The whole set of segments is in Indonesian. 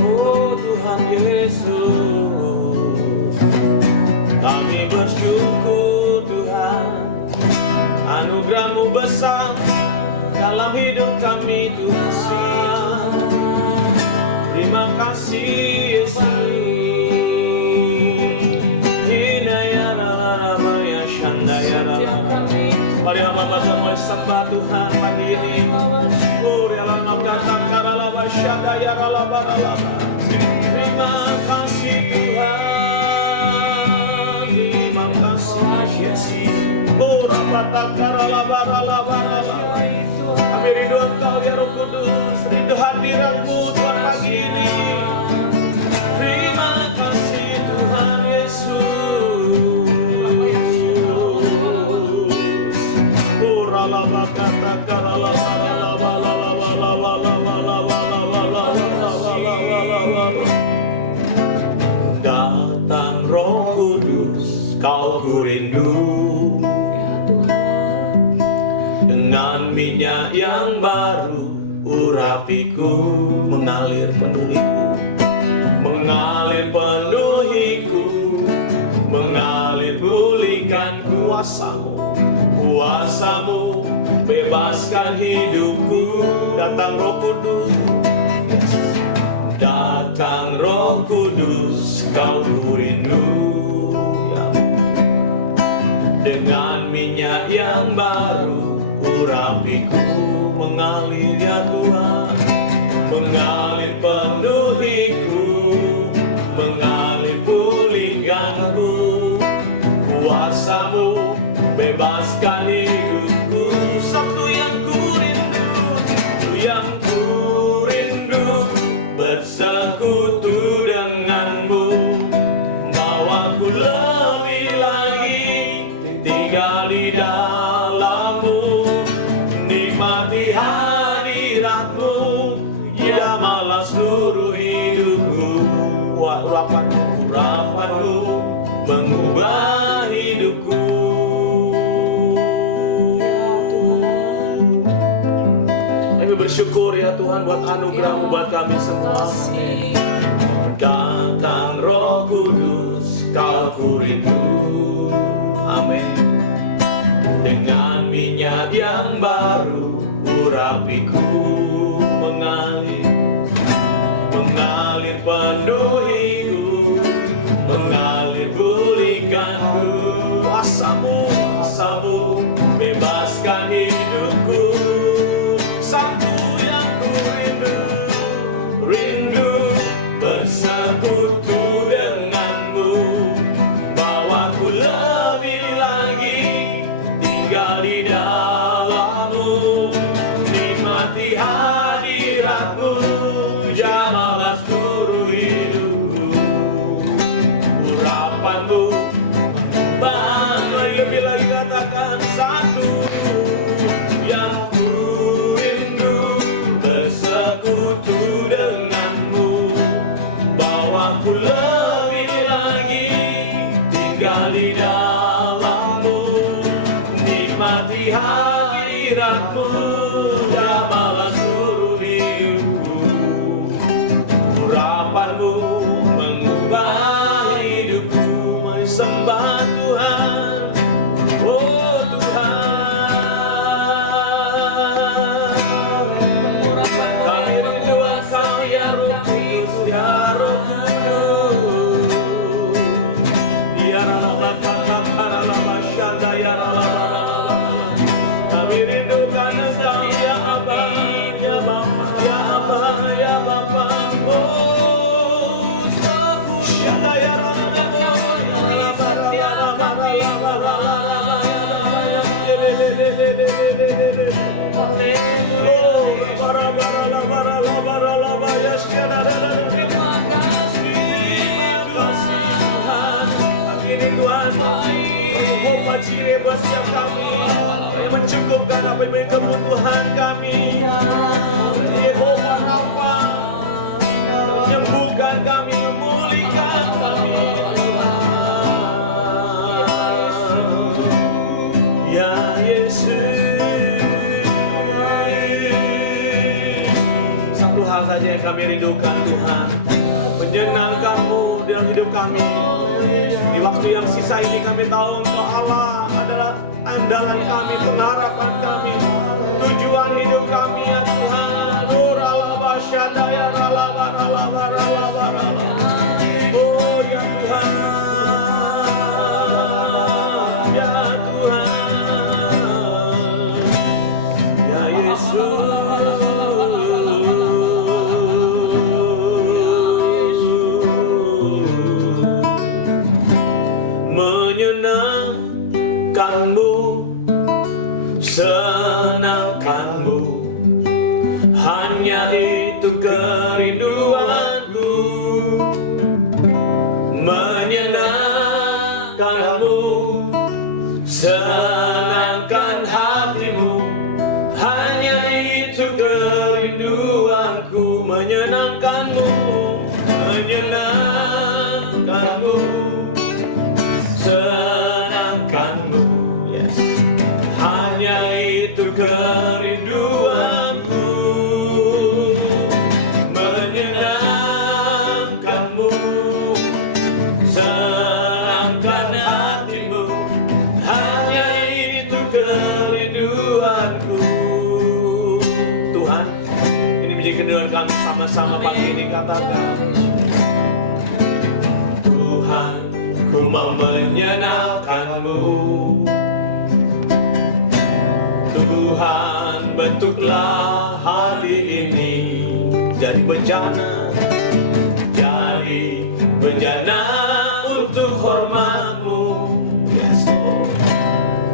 Oh Tuhan Yesus, kami bersyukur Tuhan, anugerah-Mu besar dalam hidup kami Tuhan. Terima kasih Yesus. Mari hamba-hamba mulai sembah Tuhan pagi ini. Terima kasih Tuhan, terima kasih Yesus. Kami rindu Engkau ya Roh Kudus, rindu hadirat-Mu Tuhan pagi ini. Terima kasih Tuhan Yesus. Datang Roh Kudus, Kau ku rindu, dengan minyak yang baru urapiku mengalir penuhiku, mengalir penuhiku, mengalir pulihkan kuasa-Mu, kuasa-Mu bebaskan hidupku. Datang Roh Kudus, datang Roh Kudus, Kau ku rindu, ya. Dengan minyak yang baru urapiku mengalir ya Tuhan, mengalir penuhiku, mengalir pulihkanku, kuasa-Mu bebaskan hidupku. Satu yang ku rindu, yang ku rindu, bersekutu denganmu, bawaku lebih lagi tinggal di dalammu, nikmati hadiratmu, ya malah seluruh hidupku. Urapanmu mengubah hidupku. Kami bersyukur ya Tuhan buat anugerah-Mu buat kami semua. Datang Roh Kudus, Kau ku rindu. Amin. Dengan minyak yang baru urapiku mengalir, mengalir penuhiku, mengalir pulihkanku. Kuasa-Mu, kuasa-Mu bebaskan hidupku. Satu yang ku rindu, rindu bersekutu denganmu, bawaku lebih lagi tinggal di dalammu, nikmati hadiratmu, jamalah seluruh hidupku. Urapanmu mengubah, lebih lagi katakan satu yang ku rindu, bersekutu denganmu, bawaku lebih lagi tinggal di dalammu, nikmati hadiratmu, jamalah seluruh hidupku. Urapanmu mengubah hidupku. Mari sembah Tuhan, oh Tuhan. Kami rindu Engkau ya Roh Kudus, ya Roh Kudus. Ya Rabbah, ya Rabbah. Kami rindukan Engkau ya Abba, ya Bapa, ya Abba, ya Bapa. Oh, Syada ya Rabbah, ya Rabbah, ya Rabbah, ya Rabbah. Buat setiap kami yang mencukupkan apa yang menjadi kebutuhan kami. Yehova Rafa menyembuhkan kami, memulihkan kami. Ya Yesus, hal saja yang kami rindukan Tuhan. Menyenangkan-Mu dalam hidup kami. Di waktu yang sisa ini kami tahu Engkau Allah adalah andalan kami, pengharapan kami, tujuan hidup kami ya Tuhan. Oh ya Tuhan, ya Tuhan, ya Yesus. Menyenangkan-Mu, senangkan-Mu, hanya itu kerinduanku. Menyenangkan-Mu, senangkan hati-Mu, hanya itu kerinduanku. Menyenangkan-Mu, menyenangkan-Mu, senangkan-Mu, yes, hanya itu kerinduanku. Menyenangkan-Mu, senangkan hatimu, hanya itu kerinduanku. Tuhan, ini menjadi kerinduan kami sama-sama pagi ini. Katakan, Tuhan, ku mau menyenangkan-Mu. Tuhan, bentuklah hati ini jadi bejana, untuk hormat-Mu. Yes, Lord.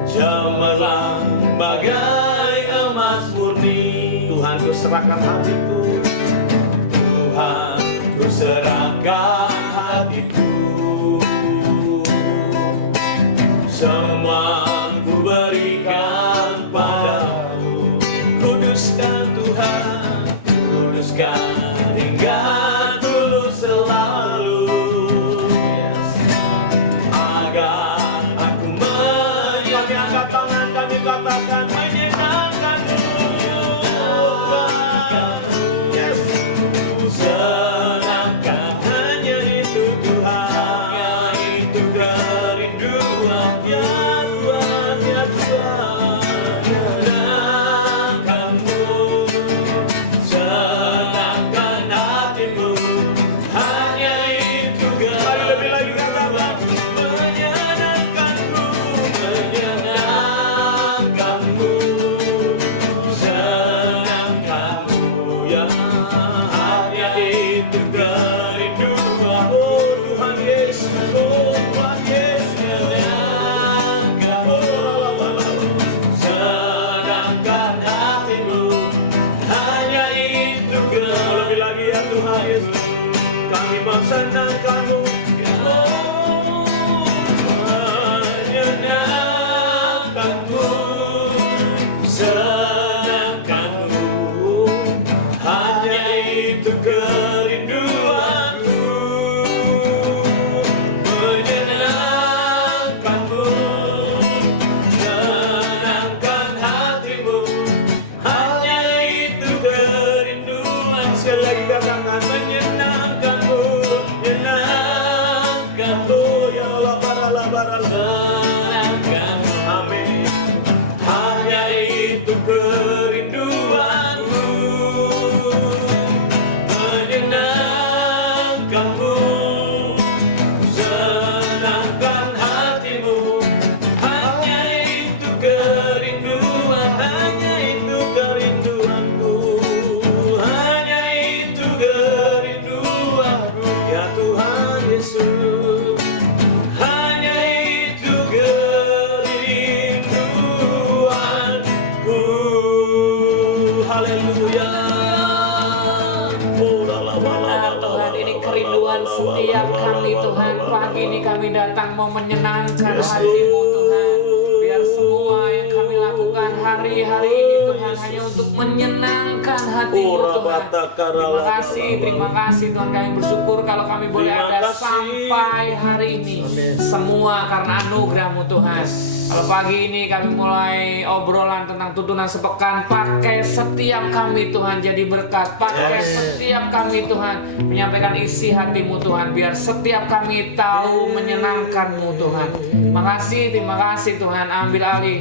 Cemerlang bagai emas murni. Tuhan, ku serahkan hatiku. Tuhan, ku serahkan hatiku. Semua ku berikan padamu. Kuduskan Tuhan, kuduskan hingga tulus selalu. Yes. Agar aku kami angkat tangan, kami katakan menyenangkan-Mu. Yes. Senangkan, hanya itu Tuhan, hanya itu kerinduan ya Tuhan, ya Tuhan. Menyenangkan-Mu, senangkan hatimu, hanya itu kerinduan. Menyenangkan-Mu, menyenangkan-Mu, senangkan-Mu, ya hanya itu kerinduan. Oh Tuhan Yesus, oh Tuhan Yesus, menyenangkan-Mu, senangkan hatimu, hanya itu kerinduan. Lebih lagi ya Tuhan Yesus, kami menyenangkan-Mu. Menyenangkan-Mu, senangkan-Mu, hanya itu kerinduanku. Menyenangkan-Mu, senangkan hatimu, hanya itu kerinduan. Sekali lagi katakan menyenangkan-Mu, menyenangkan-Mu, ya Allah, senangkan-Mu, amin, hanya itu kerinduanku. Menyenangkan-Mu, senangkan hatimu, hanya itu kerinduan, hanya itu kerinduanku, hanya itu kerinduanku ya Tuhan Yesus, hanya itu kerinduanku. Haleluya. Benar Tuhan, ini kerinduan setiap kami Tuhan. Pagi ini kami datang mau menyenangkan hati-Mu Tuhan. Biar semua yang kami lakukan hari-hari ini Tuhan hanya untuk menyenangkan hati-Mu Tuhan. Terima kasih Tuhan, kami bersyukur kalau kami boleh ada sampai hari ini. Semua karena anugerah-Mu Tuhan. Kalau pagi ini kami mulai obrolan tentang tuntunan sepekan, pakai setiap kami Tuhan jadi berkat. Pakai setiap kami Tuhan menyampaikan isi hati-Mu Tuhan, biar setiap kami tahu menyenangkan-Mu Tuhan. Terima kasih Tuhan, ambil alih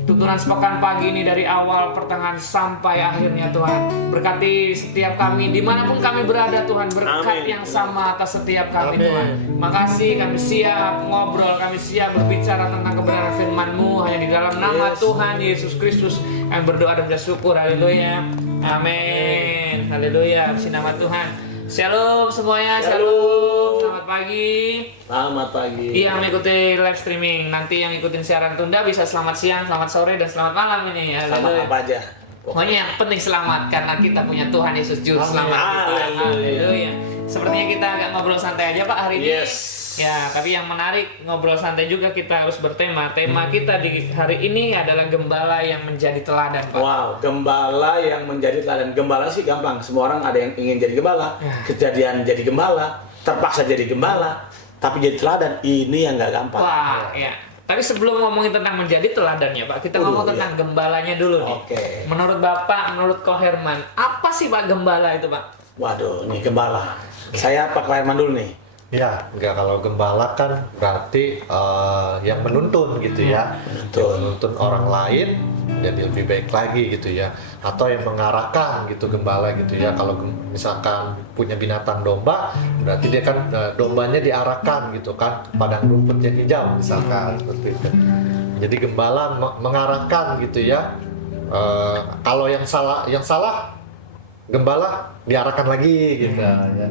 tuntunan sepekan pagi ini dari awal, pertengahan sampai akhirnya Tuhan. Berkati setiap kami dimanapun kami berada Tuhan, berkat yang sama atas setiap kami Tuhan. Makasih, kami siap ngobrol, kami siap berbicara tentang kebenaran firman-Mu hanya di dalam nama Tuhan Yesus Kristus. Kami berdoa dan bersyukur, haleluya, amin, haleluya, puji nama Tuhan. Shalom semuanya, shalom. Selamat pagi. Selamat pagi. Yang mengikuti live streaming, nanti yang ikutin siaran tunda bisa selamat siang, selamat sore, dan selamat malam ini. Selamat apa aja. Pokoknya yang penting selamat, karena kita punya Tuhan Yesus Juru Selamat. Haleluya. Sepertinya kita agak ngobrol santai aja Pak hari ini. Yes. Ya, tapi yang menarik ngobrol santai juga kita harus bertema. Tema kita di hari ini adalah gembala yang menjadi teladan, Pak. Wow, gembala yang menjadi teladan. Gembala sih gampang, semua orang ada yang ingin jadi gembala, kejadian jadi gembala, terpaksa jadi gembala, tapi jadi teladan ini yang nggak gampang. Wah, ya. Tapi sebelum ngomongin tentang menjadi teladannya, Pak, kita ngomong tentang gembalanya dulu nih. Oke. Menurut Bapak, menurut Ko Herman, apa sih Pak gembala itu, Pak? Waduh, ini gembala. Saya Pak Herman dulu nih. Ya, enggak, kalau gembala kan berarti yang menuntun gitu ya. Yang menuntun orang lain jadi lebih baik lagi gitu ya. Atau yang mengarahkan gitu gembala gitu ya. Kalau misalkan punya binatang domba, berarti dia kan dombanya diarahkan gitu kan, padang rumput yang hijau misalkan seperti itu. Jadi gembala mengarahkan gitu ya. Kalau yang salah gembala diarahkan lagi gitu ya.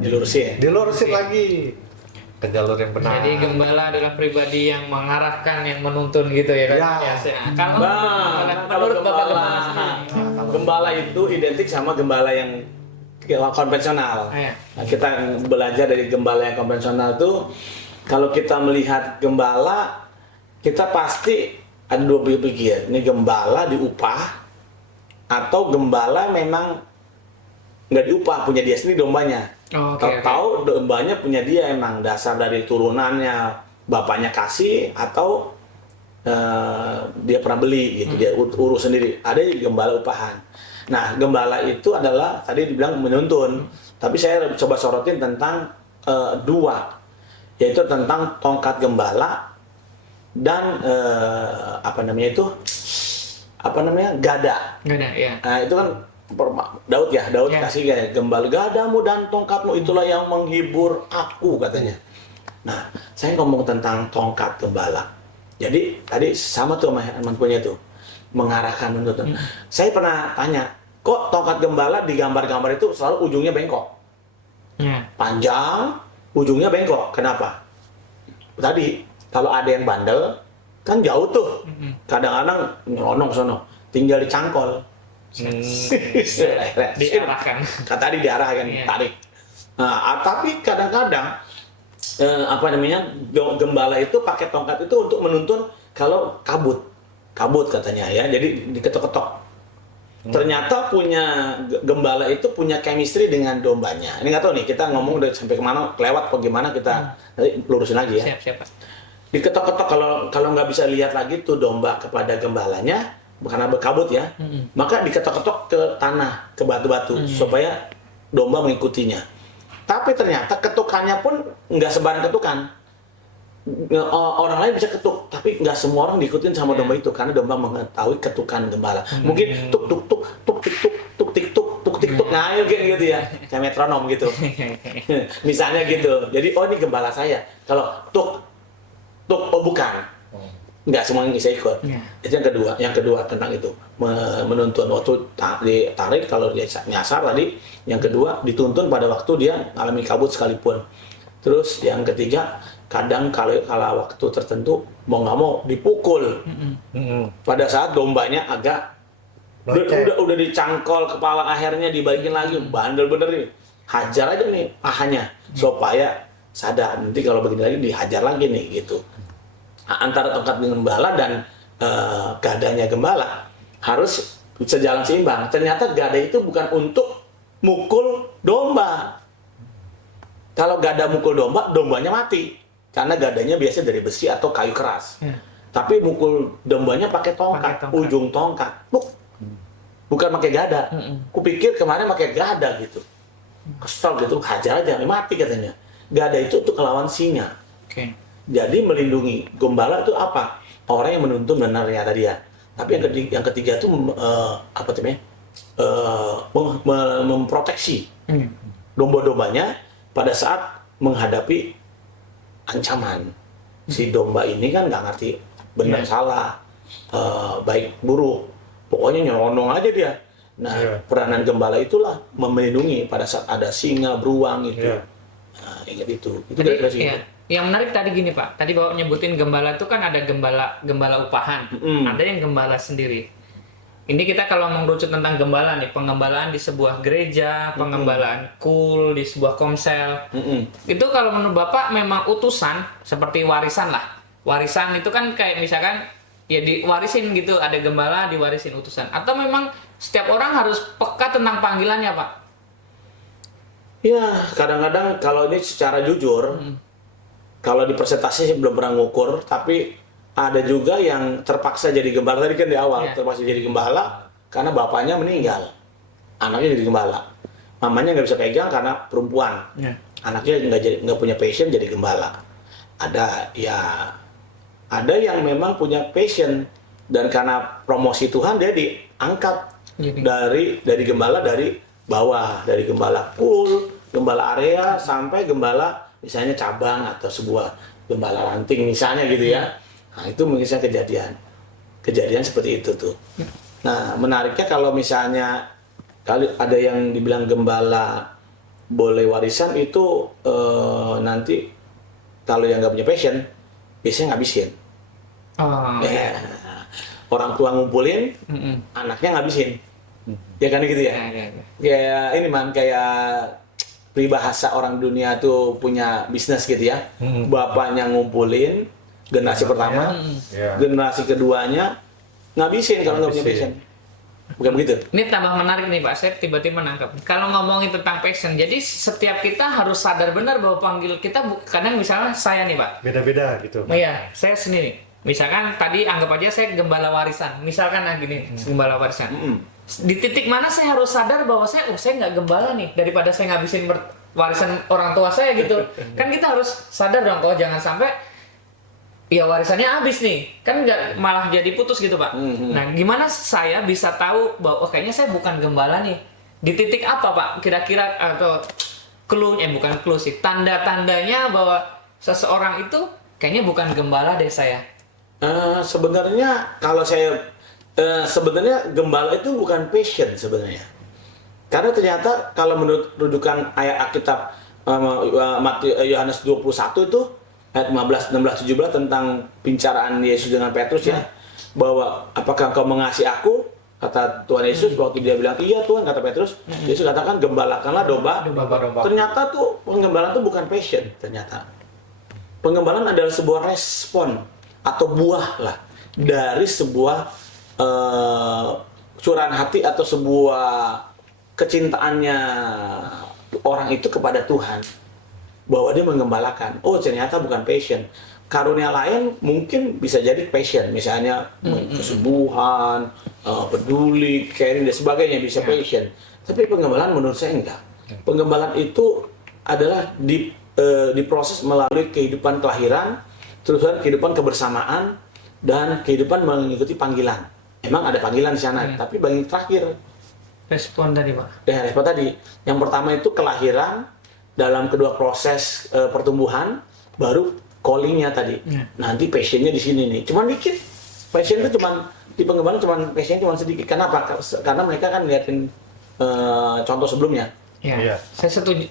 Dilurusin lagi ke jalur yang benar. Jadi gembala adalah pribadi yang mengarahkan, yang menuntun gitu ya kan? Ya. Kalau menurut Bapak gembala sendiri. Gembala itu identik sama gembala yang konvensional. Nah, kita belajar dari gembala yang konvensional itu, kalau kita melihat gembala, kita pasti ada dua pikir. Ini gembala diupah atau gembala memang nggak diupah, punya dia sendiri dombanya. Tahu dombanya punya dia, emang dasar dari turunannya bapaknya kasih atau dia pernah beli gitu, dia urus sendiri. Ada gembala upahan. Nah, gembala itu adalah tadi dibilang menuntun, tapi saya coba sorotin tentang dua, yaitu tentang tongkat gembala dan gada. Gada, ya. Nah, itu kan Daud kasih kayak gembala, gadamu dan tongkatmu itulah yang menghibur aku katanya. Nah, saya ngomong tentang tongkat gembala. Jadi tadi sama tuh sama Herman punya tuh, mengarahkan menuntun. Saya pernah tanya, kok tongkat gembala di gambar-gambar itu selalu ujungnya bengkok? Panjang, ujungnya bengkok. Kenapa? Tadi kalau ada yang bandel kan jauh tuh, kadang-kadang nyelonong sono, tinggal dicangkol. Diarahkan. Tadi diarahkan, tarik. Nah, tapi kadang-kadang gembala itu pakai tongkat itu untuk menuntun kalau kabut katanya ya. Jadi diketok-ketok. Ternyata punya gembala itu punya chemistry dengan dombanya. Ini nggak tahu nih, kita ngomong udah sampai kemana, lewat apa gimana, kita nanti lurusin lagi ya. Siap. Diketok-ketok, kalau nggak bisa lihat lagi tuh domba kepada gembalanya, karena berkabut ya, maka diketok-ketok ke tanah, ke batu-batu, supaya domba mengikutinya. Tapi ternyata ketukannya pun nggak sebarang ketukan. Orang lain bisa ketuk, tapi nggak semua orang diikutin sama domba itu, karena domba mengetahui ketukan gembala. Mungkin tuk tuk tuk tuk tik tuk tuk tik tuk tuk tik tuk, nah gitu ya, kayak metronom gitu. Misalnya gitu. Jadi ini gembala saya. Kalau tuk tuk, oh bukan. Nggak semua yang bisa ikut. Itu yang kedua tentang itu, menuntun waktu ditarik, kalau dia nyasar tadi. Yang kedua, dituntun pada waktu dia alami kabut sekalipun. Terus yang ketiga, kadang kalau waktu tertentu mau nggak mau dipukul. Pada saat dombanya agak udah dicangkol kepala, akhirnya dibalikin lagi, bandel bener nih, hajar aja nih pahanya supaya sadar. Nanti kalau begini lagi dihajar lagi nih gitu. Antara tongkat gembala dan gadanya gembala harus sejalan seimbang. Ternyata gada itu bukan untuk mukul domba. Kalau gada mukul domba, dombanya mati. Karena gadanya biasanya dari besi atau kayu keras. Ya. Tapi mukul dombanya pakai tongkat, ujung tongkat. Bukan pakai gada. Kupikir kemarin pakai gada gitu. Kesel gitu, hajar aja, mati katanya. Gada itu untuk melawan singa. Oke. Jadi melindungi. Gembala itu apa? Orang yang menuntun benar ya tadi ya. Tapi yang ketiga itu apa namanya? Memproteksi domba-dombanya pada saat menghadapi ancaman. Si domba ini kan nggak ngerti benar salah, baik buruk. Pokoknya nyelonong aja dia. Nah, peranan gembala itulah melindungi pada saat ada singa, beruang itu. Nah, ingat itu. Itu kira-kira sih. Yang menarik tadi gini Pak, tadi Bapak nyebutin gembala itu kan ada gembala upahan, ada yang gembala sendiri. Ini kita kalau mengerucut tentang gembala nih, pengembalaan di sebuah gereja, pengembalaan kul di sebuah komsel. Itu kalau menurut Bapak memang utusan, seperti warisan lah. Warisan itu kan kayak misalkan ya diwarisin gitu, ada gembala diwarisin utusan. Atau memang setiap orang harus peka tentang panggilannya Pak? Ya, kadang-kadang kalau ini secara jujur, kalau di presentasi sih belum pernah ngukur, tapi ada juga yang terpaksa jadi gembala. Tadi kan di awal, terpaksa jadi gembala karena bapaknya meninggal. Anaknya jadi gembala. Mamanya nggak bisa pegang karena perempuan. Anaknya nggak punya passion jadi gembala. Ada yang memang punya passion dan karena promosi Tuhan dia diangkat dari gembala dari bawah, dari gembala pool, gembala area sampai gembala misalnya cabang atau sebuah gembala ranting misalnya gitu ya. Nah, itu mungkin kejadian seperti itu tuh. Nah, menariknya kalau misalnya ada yang dibilang gembala boleh warisan itu nanti kalau yang nggak punya passion biasanya ngabisin. Orang tua ngumpulin, anaknya ngabisin. Ya kan gitu ya. Kayak ini kayak peribahasa orang dunia tuh punya bisnis gitu ya. Bapaknya ngumpulin generasi pertama, generasi keduanya ngabisin kalau nggak punya passion. Bukan begitu? Ini tambah menarik nih Pak, saya tiba-tiba nangkep. Kalau ngomongin tentang passion, jadi setiap kita harus sadar benar bahwa panggil kita kadang misalnya saya nih Pak. Beda-beda gitu. Iya, saya sendiri. Misalkan tadi anggap aja saya gembala warisan. Misalkan gini, gembala warisan. Di titik mana saya harus sadar bahwa saya nggak gembala nih, daripada saya ngabisin warisan orang tua saya gitu. Kan kita harus sadar dong, kalau jangan sampai ya warisannya habis nih, kan nggak malah jadi putus gitu Pak. Nah, gimana saya bisa tahu bahwa kayaknya saya bukan gembala nih? Di titik apa Pak? Kira-kira atau clue-nya, bukan clue sih, tanda-tandanya bahwa seseorang itu kayaknya bukan gembala deh saya. Sebenarnya kalau saya sebenarnya gembala itu bukan passion sebenarnya. Karena ternyata kalau menurut rujukan ayat Alkitab Yohanes 21 itu ayat 15, 16, 17 tentang pembicaraan Yesus dengan Petrus ya, bahwa apakah engkau mengasihi aku? Kata Tuhan Yesus waktu dia bilang iya Tuhan, kata Petrus. Yesus katakan gembalakanlah domba. Ternyata tuh penggembalaan itu bukan passion ternyata. Penggembalaan adalah sebuah respon atau buah lah dari sebuah curahan hati atau sebuah kecintaannya orang itu kepada Tuhan, bahwa dia menggembalakan. Oh, ternyata bukan passion. Karunia lain mungkin bisa jadi passion, misalnya kesembuhan, peduli, caring dan sebagainya bisa passion. Tapi penggembalaan menurut saya enggak. Penggembalaan itu adalah diproses melalui kehidupan kelahiran, terus kehidupan kebersamaan dan kehidupan mengikuti panggilan. Emang ada panggilan di sana, tapi bagian terakhir Respon tadi Pak. Ya, respon tadi. Yang pertama itu kelahiran, dalam kedua proses pertumbuhan, baru callingnya tadi. Nanti passionnya di sini nih. Cuman dikit. Passion itu cuman di pengembangan cuman passionnya cuman sedikit. Kenapa? Karena mereka kan liatin contoh sebelumnya. Ya, saya setuju.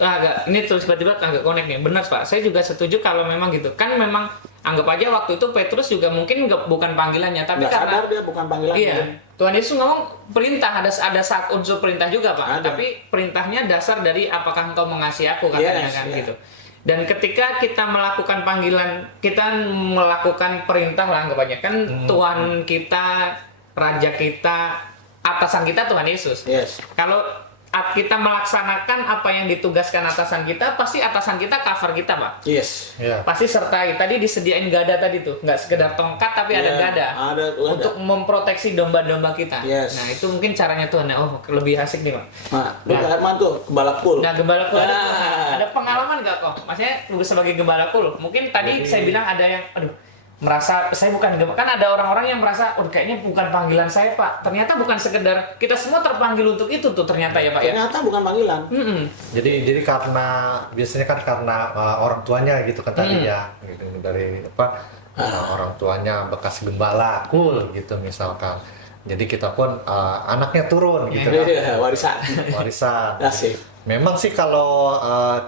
Ini terus tiba-tiba agak connect nih. Benar Pak. Saya juga setuju kalau memang gitu. Kan memang anggap aja waktu itu Petrus juga mungkin bukan panggilannya, tapi nggak karena sadar dia bukan panggilannya. Iya. Tuhan Yesus ngomong perintah, ada saat unsur perintah juga Pak. Tapi perintahnya dasar dari apakah engkau mengasihi aku katanya gitu. Dan ketika kita melakukan panggilan, kita melakukan perintah lah anggap aja kan Tuhan kita, raja kita, atasan kita Tuhan Yesus. Yes. Kalau kita melaksanakan apa yang ditugaskan atasan kita, pasti atasan kita cover kita, Pak. Yes. Ya. Pasti sertai. Tadi disediain gada tadi tuh, nggak sekedar tongkat tapi ada Ya, gada ada. untuk memproteksi domba-domba kita. Yes. Nah itu mungkin caranya Tuhan. Oh lebih asik nih, Pak. Nah, lu Herman tuh gembala kul. Nah gembala kul Nah. ada pengalaman nggak kok? Maksudnya lu sebagai gembala kul, mungkin tadi saya bilang ada yang, aduh merasa saya bukan gembala, kan ada orang-orang yang merasa, oh kayaknya bukan panggilan saya Pak. Ternyata bukan sekedar kita semua terpanggil untuk itu tuh ternyata ya Pak ya. Ternyata bukan panggilan. Jadi karena biasanya kan karena orang tuanya gitu kan tadi ya, gitu, dari apa orang tuanya bekas gembala cool gitu misalkan. Jadi kita pun anaknya turun gitu kan, Iya, warisan. warisan. Asik. Memang sih kalau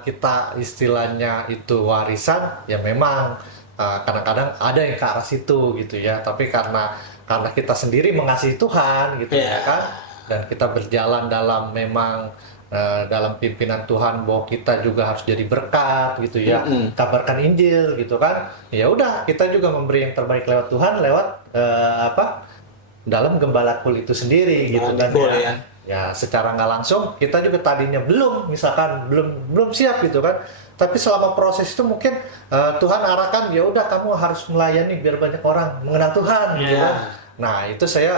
kita istilahnya itu warisan, ya memang kadang-kadang ada yang ke arah situ gitu ya. Tapi karena kita sendiri mengasihi Tuhan gitu ya kan, dan kita berjalan dalam memang dalam pimpinan Tuhan bahwa kita juga harus jadi berkat gitu ya, kabarkan Injil gitu kan. Ya udah kita juga memberi yang terbaik lewat Tuhan lewat dalam gembala kul itu sendiri gitu kan ya. Ya secara nggak langsung kita juga tadinya misalkan belum siap gitu kan, tapi selama proses itu mungkin Tuhan arahkan, ya udah kamu harus melayani biar banyak orang mengenal Tuhan gitu kan. Nah itu saya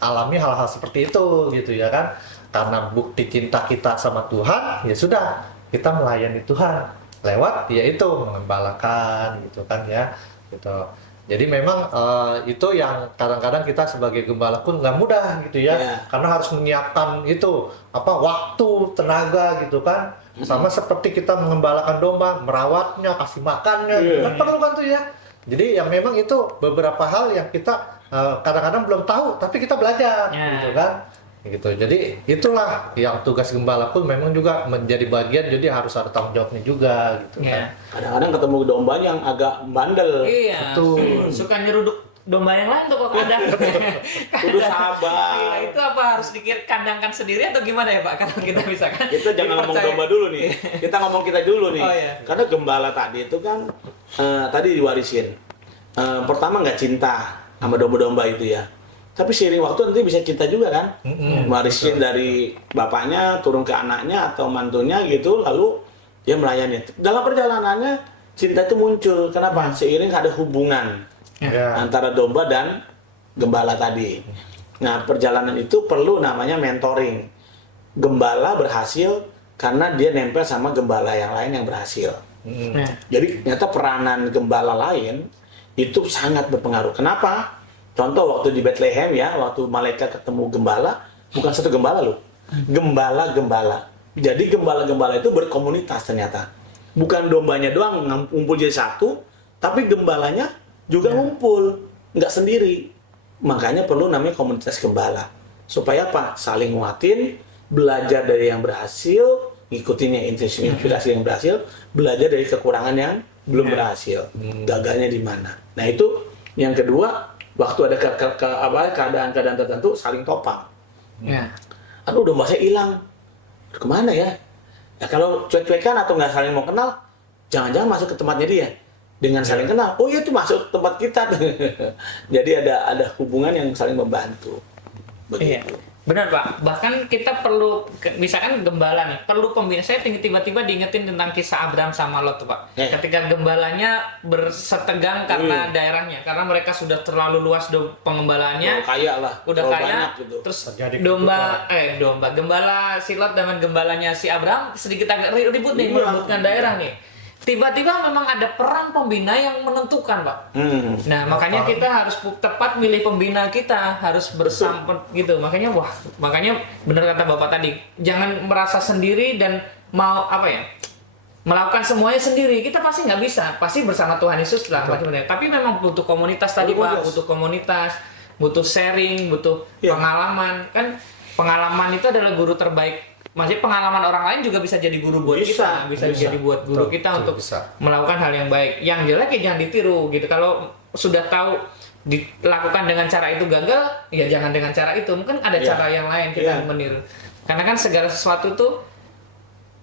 alami hal-hal seperti itu gitu ya kan, karena bukti cinta kita sama Tuhan, ya sudah kita melayani Tuhan lewat yaitu mengembalakan gitu kan ya gitu. Jadi memang itu yang kadang-kadang kita sebagai gembala pun nggak mudah gitu ya, karena harus menyiapkan itu waktu, tenaga gitu kan, sama seperti kita mengembalakan domba, merawatnya, kasih makannya, kan perlu kan tuh ya. Jadi yang memang itu beberapa hal yang kita kadang-kadang belum tahu, tapi kita belajar gitu kan. Gitu. Jadi itulah yang tugas gembala pun memang juga menjadi bagian, jadi harus ada tanggung jawabnya juga gitu kan. Kadang-kadang ketemu domba yang agak bandel. Iya. Betul. Suka nyeruduk domba yang lain tuh kok ada. Kudu sabar. Iya, itu apa harus kandangkan sendiri atau gimana ya Pak? Kalau kita bisa kan. Kita jangan ngomong domba dulu nih. Kita ngomong kita dulu nih. Oh, iya. Karena gembala tadi itu kan tadi diwarisin. Pertama nggak cinta sama domba-domba itu ya. Tapi seiring waktu nanti bisa cinta juga kan, warisin dari bapaknya turun ke anaknya atau mantunya gitu, lalu dia melayani. Dalam perjalanannya cinta itu muncul. Kenapa? Seiring ada hubungan antara domba dan gembala tadi. Nah perjalanan itu perlu namanya mentoring. Gembala berhasil karena dia nempel sama gembala yang lain yang berhasil. Jadi ternyata peranan gembala lain itu sangat berpengaruh. Kenapa? Contoh waktu di Bethlehem ya, waktu malaikat ketemu gembala, bukan satu gembala loh, gembala-gembala. Jadi gembala-gembala itu berkomunitas ternyata. Bukan dombanya doang ngumpul jadi satu, tapi gembalanya juga ngumpul, nggak sendiri. Makanya perlu namanya komunitas gembala. Supaya apa? Saling nguatin, belajar dari yang berhasil, ngikutin yang inspirasi yang berhasil, belajar dari kekurangan yang belum berhasil. Gagalnya di mana. Nah itu yang kedua. Waktu ada keadaan-keadaan tertentu saling topang. Aduh domba saya hilang. Kemana ya? Ya kalau cuek-cuekan atau nggak saling mau kenal, jangan-jangan masuk ke tempatnya dia. Dengan saling kenal, oh iya itu masuk tempat kita. Jadi ada hubungan yang saling membantu. Begitu. Iya. Benar Pak, bahkan kita perlu, misalkan gembala nih, perlu pembina. Saya tiba-tiba diingetin tentang kisah Abraham sama Lot tuh Pak. Ketika gembalanya bersetegang karena daerahnya, karena mereka sudah terlalu luas pengembalaannya, Kaya lah, udah kaya, gitu. terus gembala si Lot dengan gembalanya si Abraham sedikit agak ribut nih, merebutkan daerah nih. Tiba-tiba memang ada peran pembina yang menentukan, Pak. Nah, makanya kita harus tepat milih pembina kita, harus bersampet gitu. Makanya benar kata Bapak tadi, jangan merasa sendiri dan mau melakukan semuanya sendiri. Kita pasti nggak bisa, pasti bersama Tuhan Yesus lah. Tapi memang butuh komunitas tadi, Pak, butuh komunitas, butuh sharing, butuh pengalaman. Kan pengalaman itu adalah guru terbaik. Maksudnya pengalaman orang lain juga bisa jadi guru buat kita, bisa jadi buat guru kita untuk melakukan hal yang baik. Yang jelek ya jangan ditiru gitu. Kalau sudah tahu dilakukan dengan cara itu gagal, ya jangan dengan cara itu. Mungkin ada cara yang lain kita meniru. Karena kan segala sesuatu tuh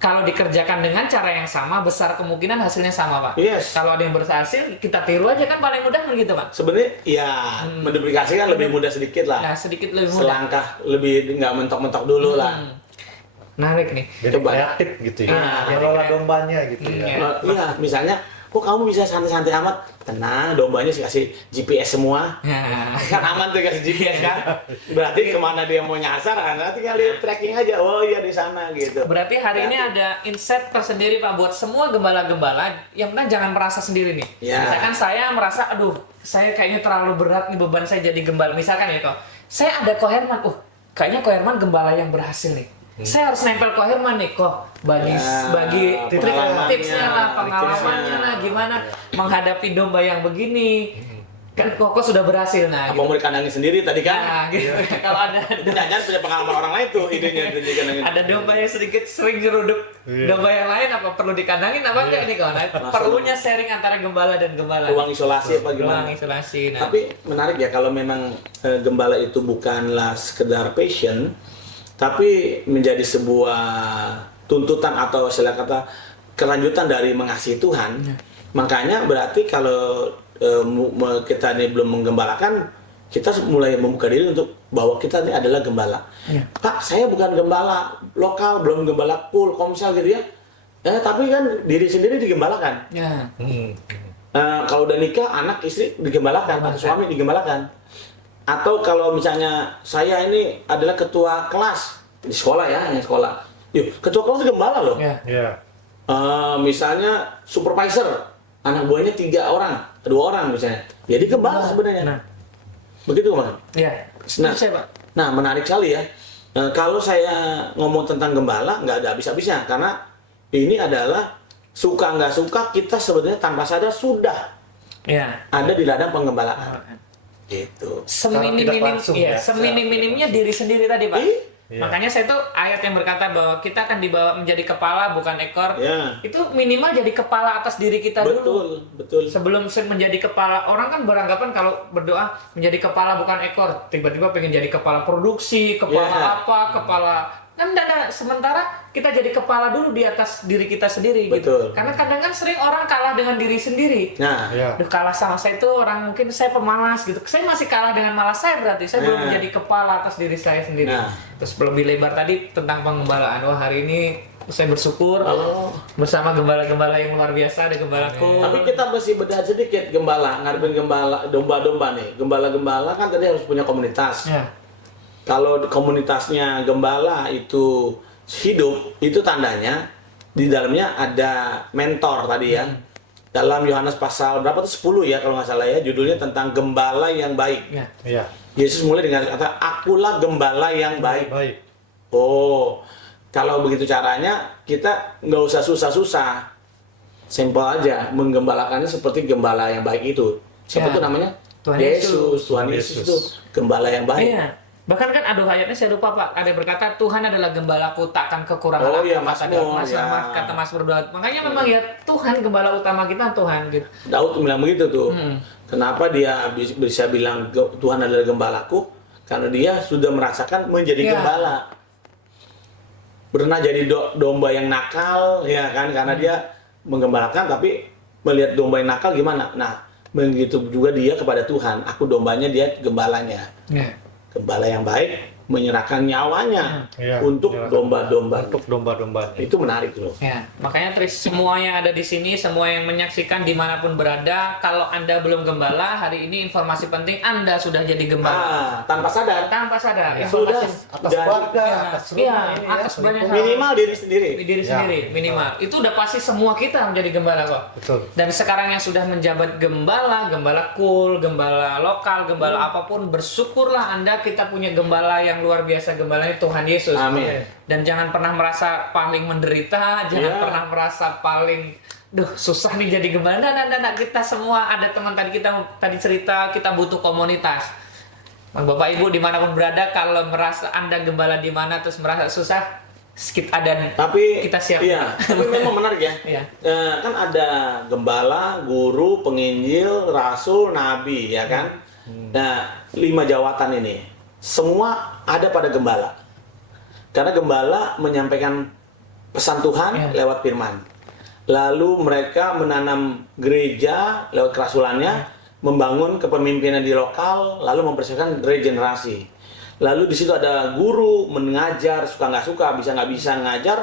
kalau dikerjakan dengan cara yang sama, besar kemungkinan hasilnya sama, Pak. Yes. Kalau ada yang berhasil, kita tiru aja kan paling mudah begitu, Pak. Sebenarnya ya menduplikasi kan lebih mudah sedikit lah. Nah, sedikit lebih mudah. Selangkah lebih nggak mentok-mentok dulu lah. Menarik nih. Jadi Coba. kreatif gitu ya. Ah, Mengelola jadi dombanya gitu ya. Iya. Iya, misalnya, kok kamu bisa santai-santai amat? Tenang, dombanya sih kasih GPS semua. Nah, Kan aman tuh kasih GPS kan. Berarti kemana dia mau nyasar, nanti tinggal di tracking aja. Oh iya di sana gitu. berarti hari ini ada insight tersendiri, Pak, buat semua gembala-gembala. Yang penting jangan merasa sendiri nih. Ya. Misalkan saya merasa, aduh, saya kayaknya terlalu berat nih beban saya jadi gembala. Misalkan ya, kok, saya ada Ko Herman, kayaknya Ko Herman gembala yang berhasil nih. Saya harus nempel Ko Herman nih, kok bagi pengalamannya, tipsnya lah, pengalamannya lah, gimana menghadapi domba yang begini. Kan Koko sudah berhasil, nah. Apa mau dikandangin sendiri tadi kan? Nah, gitu. Kalau ada Jangan punya pengalaman orang lain tuh idenya dikandangin. ada domba yang sedikit sering nyeruduk domba yang lain, apa perlu dikandangin apa enggak nih kawan? Perlunya sharing antara gembala dan gembala. Ruang isolasi apa gimana? Ruang isolasi. Nah. Tapi menarik ya kalau memang gembala itu bukanlah sekedar passion, tapi menjadi sebuah tuntutan atau istilah kata kelanjutan dari mengasihi Tuhan. Makanya berarti kalau kita ini belum menggembalakan, kita mulai membuka diri untuk bahwa kita ini adalah gembala. Pak, saya bukan gembala lokal, belum gembala full komsel gitu ya. Tapi kan diri sendiri digembalakan. Ya. Kalau udah nikah, anak istri digembalakan, atau suami digembalakan. Atau kalau misalnya saya ini adalah ketua kelas di sekolah ya, hanya sekolah. Yuk, ketua kelas gembala loh. Ya. Iya. Misalnya supervisor, anak buahnya 2 orang misalnya. Jadi gembala sebenarnya. Nah. Begitu Mas. Ya. Nah, Saya, Pak. Nah, menarik sekali ya. Kalau saya ngomong tentang gembala, nggak ada habis-habisnya. Karena ini adalah suka nggak suka, kita sebenarnya tanpa sadar sudah Ya. ada di ladang penggembalaan. Gitu. Seminim-minim, langsung iya, ya, seminim-minimnya diri sendiri tadi, Pak. Iya. Makanya saya tuh ayat yang berkata bahwa kita akan dibawa menjadi kepala bukan ekor. Ya. Itu minimal jadi kepala atas diri kita dulu. Betul. Sebelum menjadi kepala, orang kan beranggapan kalau berdoa menjadi kepala bukan ekor, tiba-tiba pengen jadi kepala produksi, kepala Ya. apa, kepala kan dana. Sementara kita jadi kepala dulu di atas diri kita sendiri gitu. Betul. Karena kadang kan sering orang kalah dengan diri sendiri. Nah, Iya. Duh, kalah sama saya itu orang, mungkin saya pemalas gitu. Saya masih kalah dengan malas saya, berarti saya belum Nah. menjadi kepala atas diri saya sendiri. Nah. Terus lebih lebar tadi tentang penggembalaan. Wah, hari ini saya bersyukur bersama gembala-gembala yang luar biasa, ada gembalaku. tapi kita mesti bedah sedikit gembala, ngadepin gembala, domba-domba nih. Gembala-gembala kan tadi harus punya komunitas. Ya. Kalau komunitasnya gembala itu hidup, itu tandanya di dalamnya ada mentor tadi ya. Dalam Yohanes pasal berapa tuh 10 ya kalau nggak salah ya, judulnya tentang gembala yang baik. Ya. Iya. Yesus mulai dengan kata, akulah gembala yang baik. Baik. Oh, kalau begitu caranya kita nggak usah susah-susah. Simpel aja, menggembalakannya seperti gembala yang baik itu. Siapa Ya. tuh namanya? Tuhan Tuhan Yesus itu gembala yang baik. Iya. Bahkan kan ada ayatnya saya lupa, Pak. Ada yang berkata Tuhan adalah gembalaku, takkan kekurangan Oh, aku. iya, Kata Mazmur, Mas, ya. kata Mazmur Daud. Makanya memang ya Tuhan gembala utama kita, Tuhan gitu. Daud bilang begitu tuh. Kenapa dia bisa bilang Tuhan adalah gembalaku? Karena dia sudah merasakan menjadi Ya. gembala. Pernah jadi domba yang nakal, ya kan? Karena dia menggembalakan, tapi melihat domba yang nakal gimana? Nah, begitu juga dia kepada Tuhan. Aku dombanya, dia gembalanya. Ya. Gembala yang baik menyerahkan nyawanya Iya, untuk menyerahkan domba-domba. Untuk domba-dombanya. Itu menarik loh. Ya, makanya Tris, semua yang ada di sini, semua yang menyaksikan dimanapun berada, kalau Anda belum gembala, hari ini informasi penting, Anda sudah jadi gembala. Tanpa sadar. Tanpa sadar. Sudah Atas jadi- keluarga, Ya, atas iya, rumah ini ya, atas banyak hal. minimal diri sendiri. Diri Ya. sendiri, minimal. Itu udah pasti semua kita menjadi gembala kok. Betul. Dan sekarang yang sudah menjabat gembala, gembala cool, gembala lokal, gembala apapun, bersyukurlah Anda kita punya gembala yang luar biasa, gembalanya Tuhan Yesus. Amin. Dan jangan pernah merasa paling menderita, jangan Ya. pernah merasa paling susah nih jadi gembala. Nah, kita semua ada teman tadi cerita kita butuh komunitas. Bapak Ibu dimanapun berada, kalau merasa Anda gembala di mana terus merasa susah, ada Tapi kita siap. Iya, tapi memang menarik ya. Iya. Kan ada gembala, guru, penginjil, rasul, nabi, ya kan? Nah, 5 jawatan ini semua ada pada gembala. Karena gembala menyampaikan pesan Tuhan lewat firman. Lalu mereka menanam gereja lewat kerasulannya, membangun kepemimpinan di lokal, lalu mempersiapkan regenerasi. Lalu di situ ada guru mengajar, suka nggak suka, bisa nggak bisa ngajar.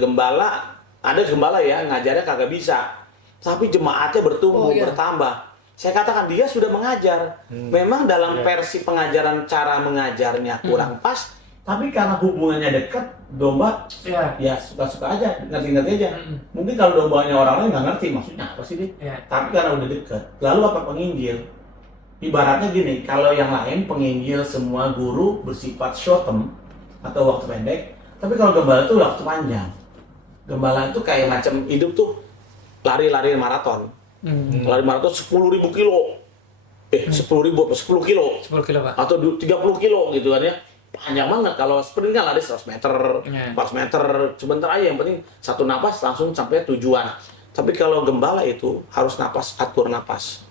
Gembala, ada gembala ya ngajarnya kagak bisa, tapi jemaatnya bertumbuh, bertambah. Saya katakan dia sudah mengajar. Memang dalam versi pengajaran cara mengajarnya kurang pas. Tapi karena hubungannya dekat, domba ya suka-suka aja, ngerti-ngerti aja. Mungkin kalau dombanya orang lain nggak ngerti maksudnya apa sih dia. Tapi karena udah dekat. Lalu apa penginjil? Ibaratnya gini, kalau yang lain penginjil semua guru bersifat short term atau waktu pendek. Tapi kalau gembala itu waktu panjang. Gembala itu kayak macam hidup tuh lari-lari maraton. Lari maraton 10.000 kilo. 10 kilo. 10 kilo, Pak. Atau 30 kilo gitu kan ya. Panjang banget. Kalau sprint kan lari 100 meter, 400 meter, sebentar aja, yang penting satu napas langsung sampai tujuan. Tapi kalau gembala itu harus napas, atur napas.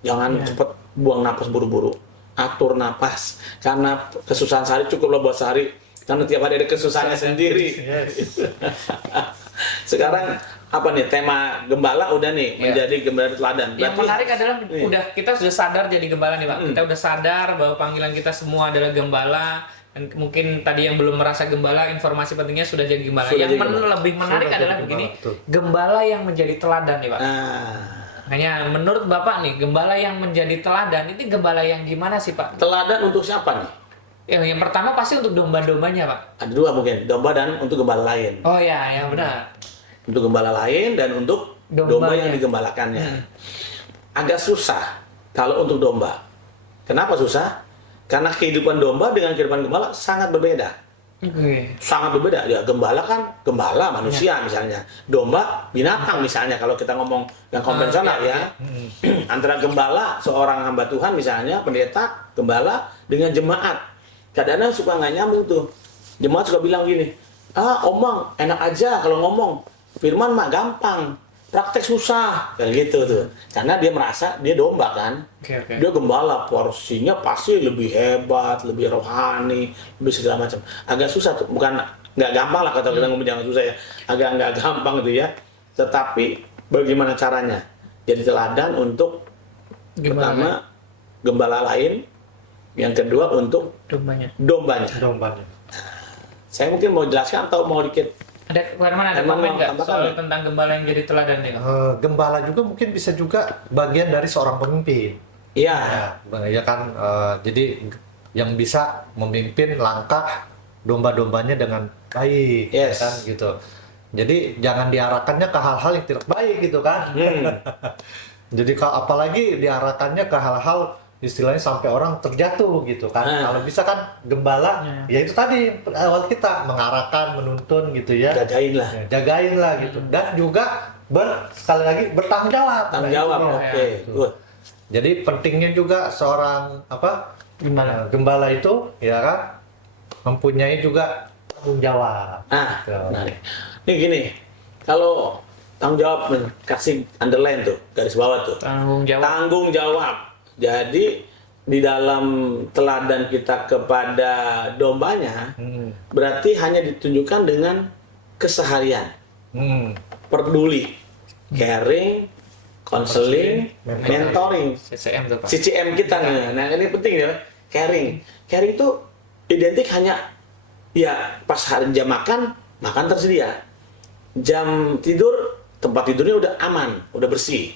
Jangan cepet buang napas buru-buru. Atur napas. Karena kesusahan sehari cukup buat sehari. Karena tiap hari ada kesusahannya sendiri. Sekarang apa nih tema gembala udah nih menjadi gembala teladan. Yang menarik adalah kita sudah sadar jadi gembala nih, Pak. Kita udah sadar bahwa panggilan kita semua adalah gembala. Dan mungkin tadi yang belum merasa gembala, informasi pentingnya sudah jadi gembala. Yang lebih menarik adalah begini, gembala yang menjadi teladan nih, Pak. Hanya menurut Bapak nih, gembala yang menjadi teladan itu gembala yang gimana sih, Pak? Teladan untuk siapa nih? Yang pertama pasti untuk domba-dombanya, Pak. Ada dua mungkin, domba dan untuk gembala lain. Oh ya, yang benar. Untuk gembala lain dan untuk domba yang digembalakannya. Agak susah kalau untuk domba. Kenapa susah? Karena kehidupan domba dengan kehidupan gembala sangat berbeda. Sangat berbeda. Ya, gembala kan gembala manusia misalnya. Domba binatang misalnya kalau kita ngomong yang konvensional ya. Antara gembala seorang hamba Tuhan misalnya, pendeta, gembala dengan jemaat. Kadang-kadang suka nggak nyambung tuh. Jemaat suka bilang gini, omong enak aja kalau ngomong. Firman mah gampang, praktek susah, kayak gitu tuh. Karena dia merasa dia domba kan, dia gembala, porsinya pasti lebih hebat, lebih rohani, lebih segala macam. Agak susah tuh, bukan nggak gampang lah kata kita ngomong jangan susah ya, agak nggak gampang tuh ya. Tetapi bagaimana caranya? Jadi teladan untuk pertama gembala lain, yang kedua untuk dombanya. Saya mungkin mau jelaskan atau mau dikit. Ada komen nggak soal tentang gembala yang jadi teladan nih? Gembala juga mungkin bisa juga bagian dari seorang pemimpin. Iya. Ya kan, jadi yang bisa memimpin langkah domba-dombanya dengan baik, ya kan gitu. Jadi jangan diarahkannya ke hal-hal yang tidak baik gitu kan. Jadi apalagi diarahkannya ke hal-hal istilahnya sampai orang terjatuh gitu kan. Kalau bisa kan gembala, ya itu tadi awal kita mengarahkan, menuntun gitu ya. Jagain lah gitu. Dan juga sekali lagi bertanggung jawab. Tanggung jawab, oke. Good. Jadi pentingnya juga seorang gembala itu ya kan mempunyai juga tanggung jawab. Menarik. Ini gini, kalau tanggung jawab kasih underline tuh, garis bawah tuh. Tanggung jawab. Jadi di dalam teladan kita kepada dombanya berarti hanya ditunjukkan dengan keseharian, peduli, caring, counseling, mentoring, CCM kita nih. Nah ini penting ya, caring itu identik hanya ya pas hari jam makan tersedia, jam tidur tempat tidurnya udah aman, udah bersih.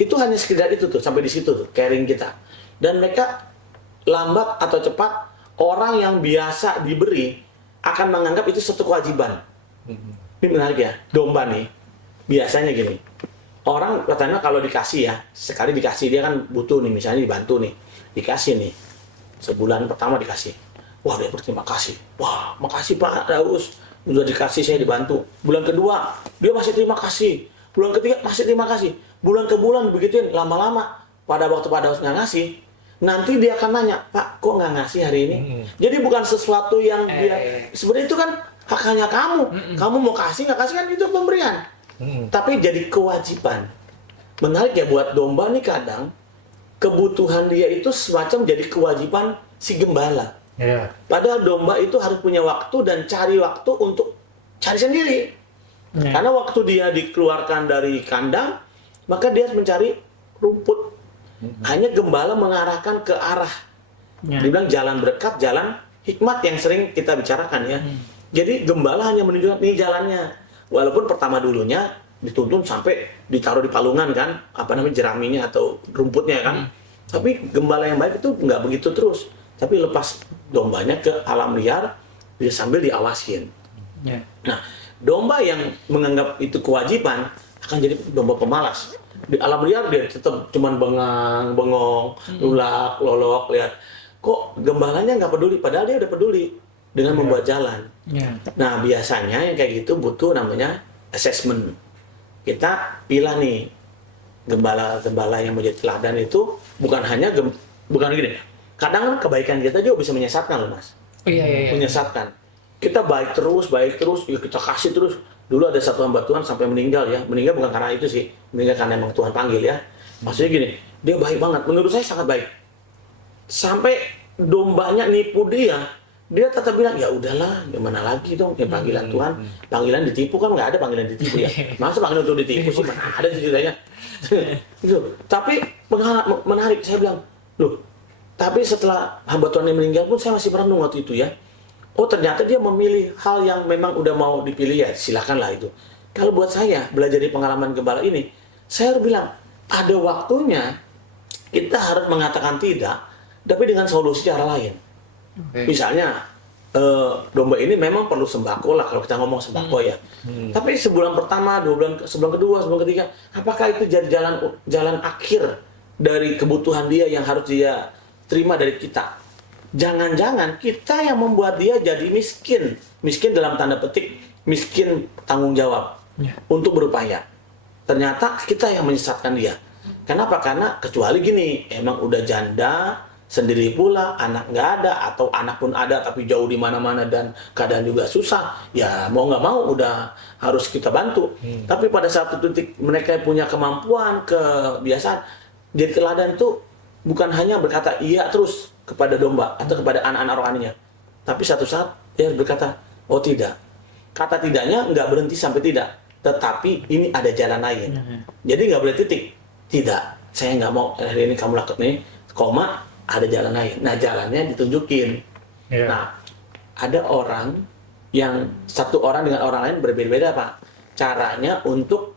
Itu hanya sekedar itu tuh, sampai di situ tuh, caring kita. Dan mereka lambat atau cepat, orang yang biasa diberi akan menganggap itu satu kewajiban. Ini menarik ya, domba nih, biasanya gini. Orang katanya kalau dikasih ya, sekali dikasih, dia kan butuh nih, misalnya dibantu nih, dikasih nih, sebulan pertama dikasih. Wah, dia berterima kasih. Wah, makasih Pak Daus, udah dikasih, saya dibantu. Bulan kedua, dia masih terima kasih. Bulan ketiga, masih terima kasih. Bulan ke bulan begituin, lama-lama pada waktu Pak Daus nggak ngasih, nanti dia akan nanya, Pak kok nggak ngasih hari ini? Jadi bukan sesuatu yang dia sebenarnya itu kan haknya kamu mau kasih nggak kasih kan itu pemberian, tapi jadi kewajiban. Menarik ya buat domba nih, kadang kebutuhan dia itu semacam jadi kewajiban si gembala. Padahal domba itu harus punya waktu dan cari waktu untuk cari sendiri. Karena waktu dia dikeluarkan dari kandang, maka dia mencari rumput. Hanya gembala mengarahkan ke arah. Dibilang jalan berkat, jalan hikmat yang sering kita bicarakan ya. Jadi gembala hanya menunjukkan ini jalannya. Walaupun pertama dulunya dituntun sampai ditaruh di palungan kan, apa namanya jeraminya atau rumputnya kan. Tapi gembala yang baik itu nggak begitu terus. Tapi lepas dombanya ke alam liar, dia sambil diawasin. Nah, domba yang menganggap itu kewajiban akan jadi domba pemalas. Di alam liar dia tetap cuman bengang, bengong, lulak, lolok, lihat. Kok gembalanya nggak peduli? Padahal dia udah peduli dengan membuat jalan. Nah, biasanya yang kayak gitu butuh namanya assessment. Kita pilih nih gembala-gembala yang menjadi teladan itu bukan hanya bukan gini. Kadang kan kebaikan kita juga bisa menyesatkan loh, Mas. Iya. Menyesatkan. Kita baik terus, ya kita kasih terus. Dulu ada satu hamba Tuhan sampai meninggal ya. Meninggal bukan karena itu sih, meninggal karena emang Tuhan panggil ya. Maksudnya gini, dia baik banget. Menurut saya sangat baik. Sampai dombanya nipu dia tetap bilang ya udahlah, gimana lagi dong, ya panggilan Tuhan, panggilan ditipu kan nggak ada panggilan ditipu ya. Masa panggilan untuk ditipu sih, mana ada ceritanya. Gitu. Tapi menarik, saya bilang, loh, tapi setelah hamba Tuhan yang meninggal pun saya masih merenung waktu itu ya. Oh ternyata dia memilih hal yang memang udah mau dipilih ya, silakanlah itu. Kalau buat saya belajar dari pengalaman gembala ini, saya harus bilang ada waktunya kita harus mengatakan tidak, tapi dengan solusi cara lain. Misalnya domba ini memang perlu sembako lah kalau kita ngomong sembako ya. Tapi sebulan pertama, 2 bulan, sebulan kedua, sebulan ketiga, apakah itu jadi jalan akhir dari kebutuhan dia yang harus dia terima dari kita? Jangan-jangan kita yang membuat dia jadi miskin dalam tanda petik, miskin tanggung jawab untuk berupaya. Ternyata kita yang menyesatkan dia. Kenapa? Karena kecuali gini, emang udah janda sendiri pula, anak nggak ada atau anak pun ada tapi jauh di mana-mana dan keadaan juga susah, ya mau nggak mau udah harus kita bantu. Tapi pada satu titik mereka punya kemampuan, kebiasaan, jadi teladan itu bukan hanya berkata iya terus kepada domba atau kepada anak-anak rohaninya, tapi satu saat dia berkata oh tidak. Kata tidaknya nggak berhenti sampai tidak, tetapi ini ada jalan lain. Jadi nggak boleh titik tidak, saya nggak mau hari ini kamu lakukan ini, koma, ada jalan lain. Nah, jalannya ditunjukin. Nah, ada orang yang satu orang dengan orang lain berbeda-beda, Pak. Caranya untuk,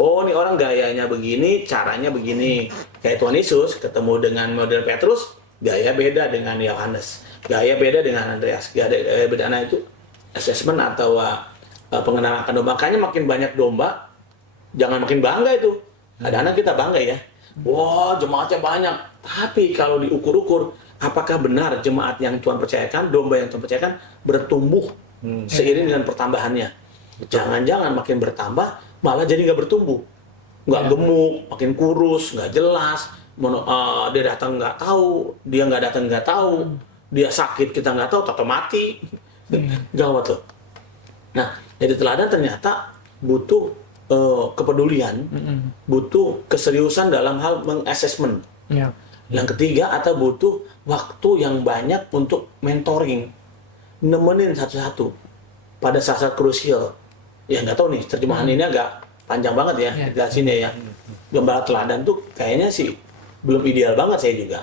oh ini orang gayanya begini, caranya begini. Kayak Tuhan Yesus ketemu dengan model Petrus, gaya beda dengan Yohanes. Gaya beda dengan Andreas. Gaya beda. Nah, itu assessment atau pengenalan domba. Makanya makin banyak domba, jangan makin bangga itu. Kadang-kadang kita bangga ya. Wah, jemaatnya banyak. Tapi kalau diukur-ukur, apakah benar jemaat yang Tuhan percayakan, domba yang Tuhan percayakan bertumbuh seiring dengan pertambahannya? Jangan-jangan makin bertambah, malah jadi nggak bertumbuh, nggak gemuk, makin kurus, nggak jelas. Dia datang nggak tahu, dia nggak datang nggak tahu, dia sakit kita nggak tahu, atau mati. Gawat loh. Nah, jadi teladan ternyata butuh kepedulian, butuh keseriusan dalam hal mengassessment. Yang ketiga, atau butuh waktu yang banyak untuk mentoring, nemenin satu-satu pada saat-saat krusial. Ya nggak tahu nih, terjemahan ini agak panjang banget ya, jelasinnya ya. Gembala teladan tuh kayaknya sih belum ideal banget saya juga.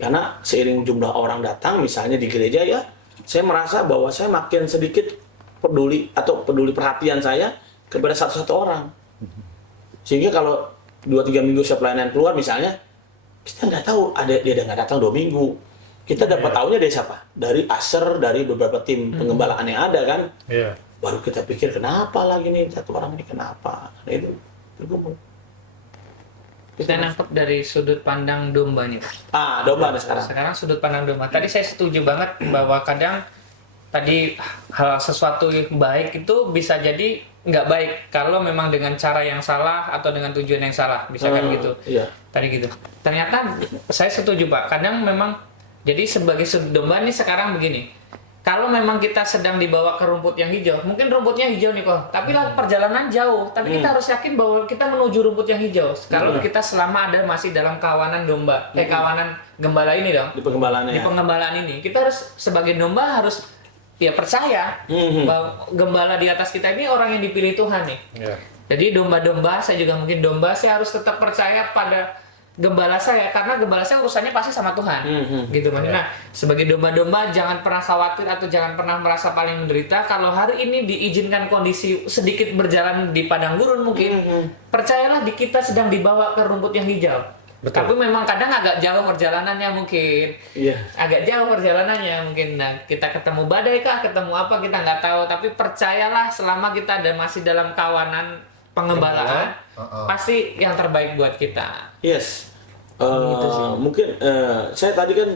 Karena seiring jumlah orang datang, misalnya di gereja ya, saya merasa bahwa saya makin sedikit peduli perhatian saya kepada satu-satu orang. Sehingga kalau 2-3 minggu saya pelayanan keluar misalnya, kita nggak tahu dia nggak datang 2 minggu. Kita dapat tahunya dari siapa? Dari aser, dari beberapa tim pengembalaan yang ada kan. Baru kita pikir kenapa lagi nih satu orang ini kenapa? Nah, itu tergumul. Kita nangkep dari sudut pandang domba nih. Domba ada sekarang. Sekarang sudut pandang domba. Tadi saya setuju banget bahwa kadang tadi hal sesuatu yang baik itu bisa jadi nggak baik kalau memang dengan cara yang salah atau dengan tujuan yang salah, misalkan gitu. Iya. Tadi gitu. Ternyata saya setuju Pak. Kadang memang jadi sebagai sudut domba nih sekarang begini. Kalau memang kita sedang dibawa ke rumput yang hijau, mungkin rumputnya hijau nih kok, tapi lah perjalanan jauh. Tapi kita harus yakin bahwa kita menuju rumput yang hijau. Kalau kita selama ada masih dalam kawanan domba, kawanan gembala ini dong. Di pengembalaan ini, kita harus sebagai domba harus ya percaya bahwa gembala di atas kita ini orang yang dipilih Tuhan nih. Iya. Jadi domba-domba, saya juga mungkin domba, saya harus tetap percaya pada gembala saya, karena gembala saya urusannya pasti sama Tuhan, gitu kan. Nah, sebagai domba-domba jangan pernah khawatir atau jangan pernah merasa paling menderita. Kalau hari ini diizinkan kondisi sedikit berjalan di padang gurun mungkin, percayalah di kita sedang dibawa ke rumput yang hijau. Betul. Tapi memang kadang agak jauh perjalanannya mungkin, agak jauh perjalanannya mungkin. Nah, kita ketemu badai kah, ketemu apa kita nggak tahu. Tapi percayalah selama kita ada masih dalam kawanan pengembalaan, pasti yang terbaik buat kita. Yes. Gitu sih. Mungkin saya tadi kan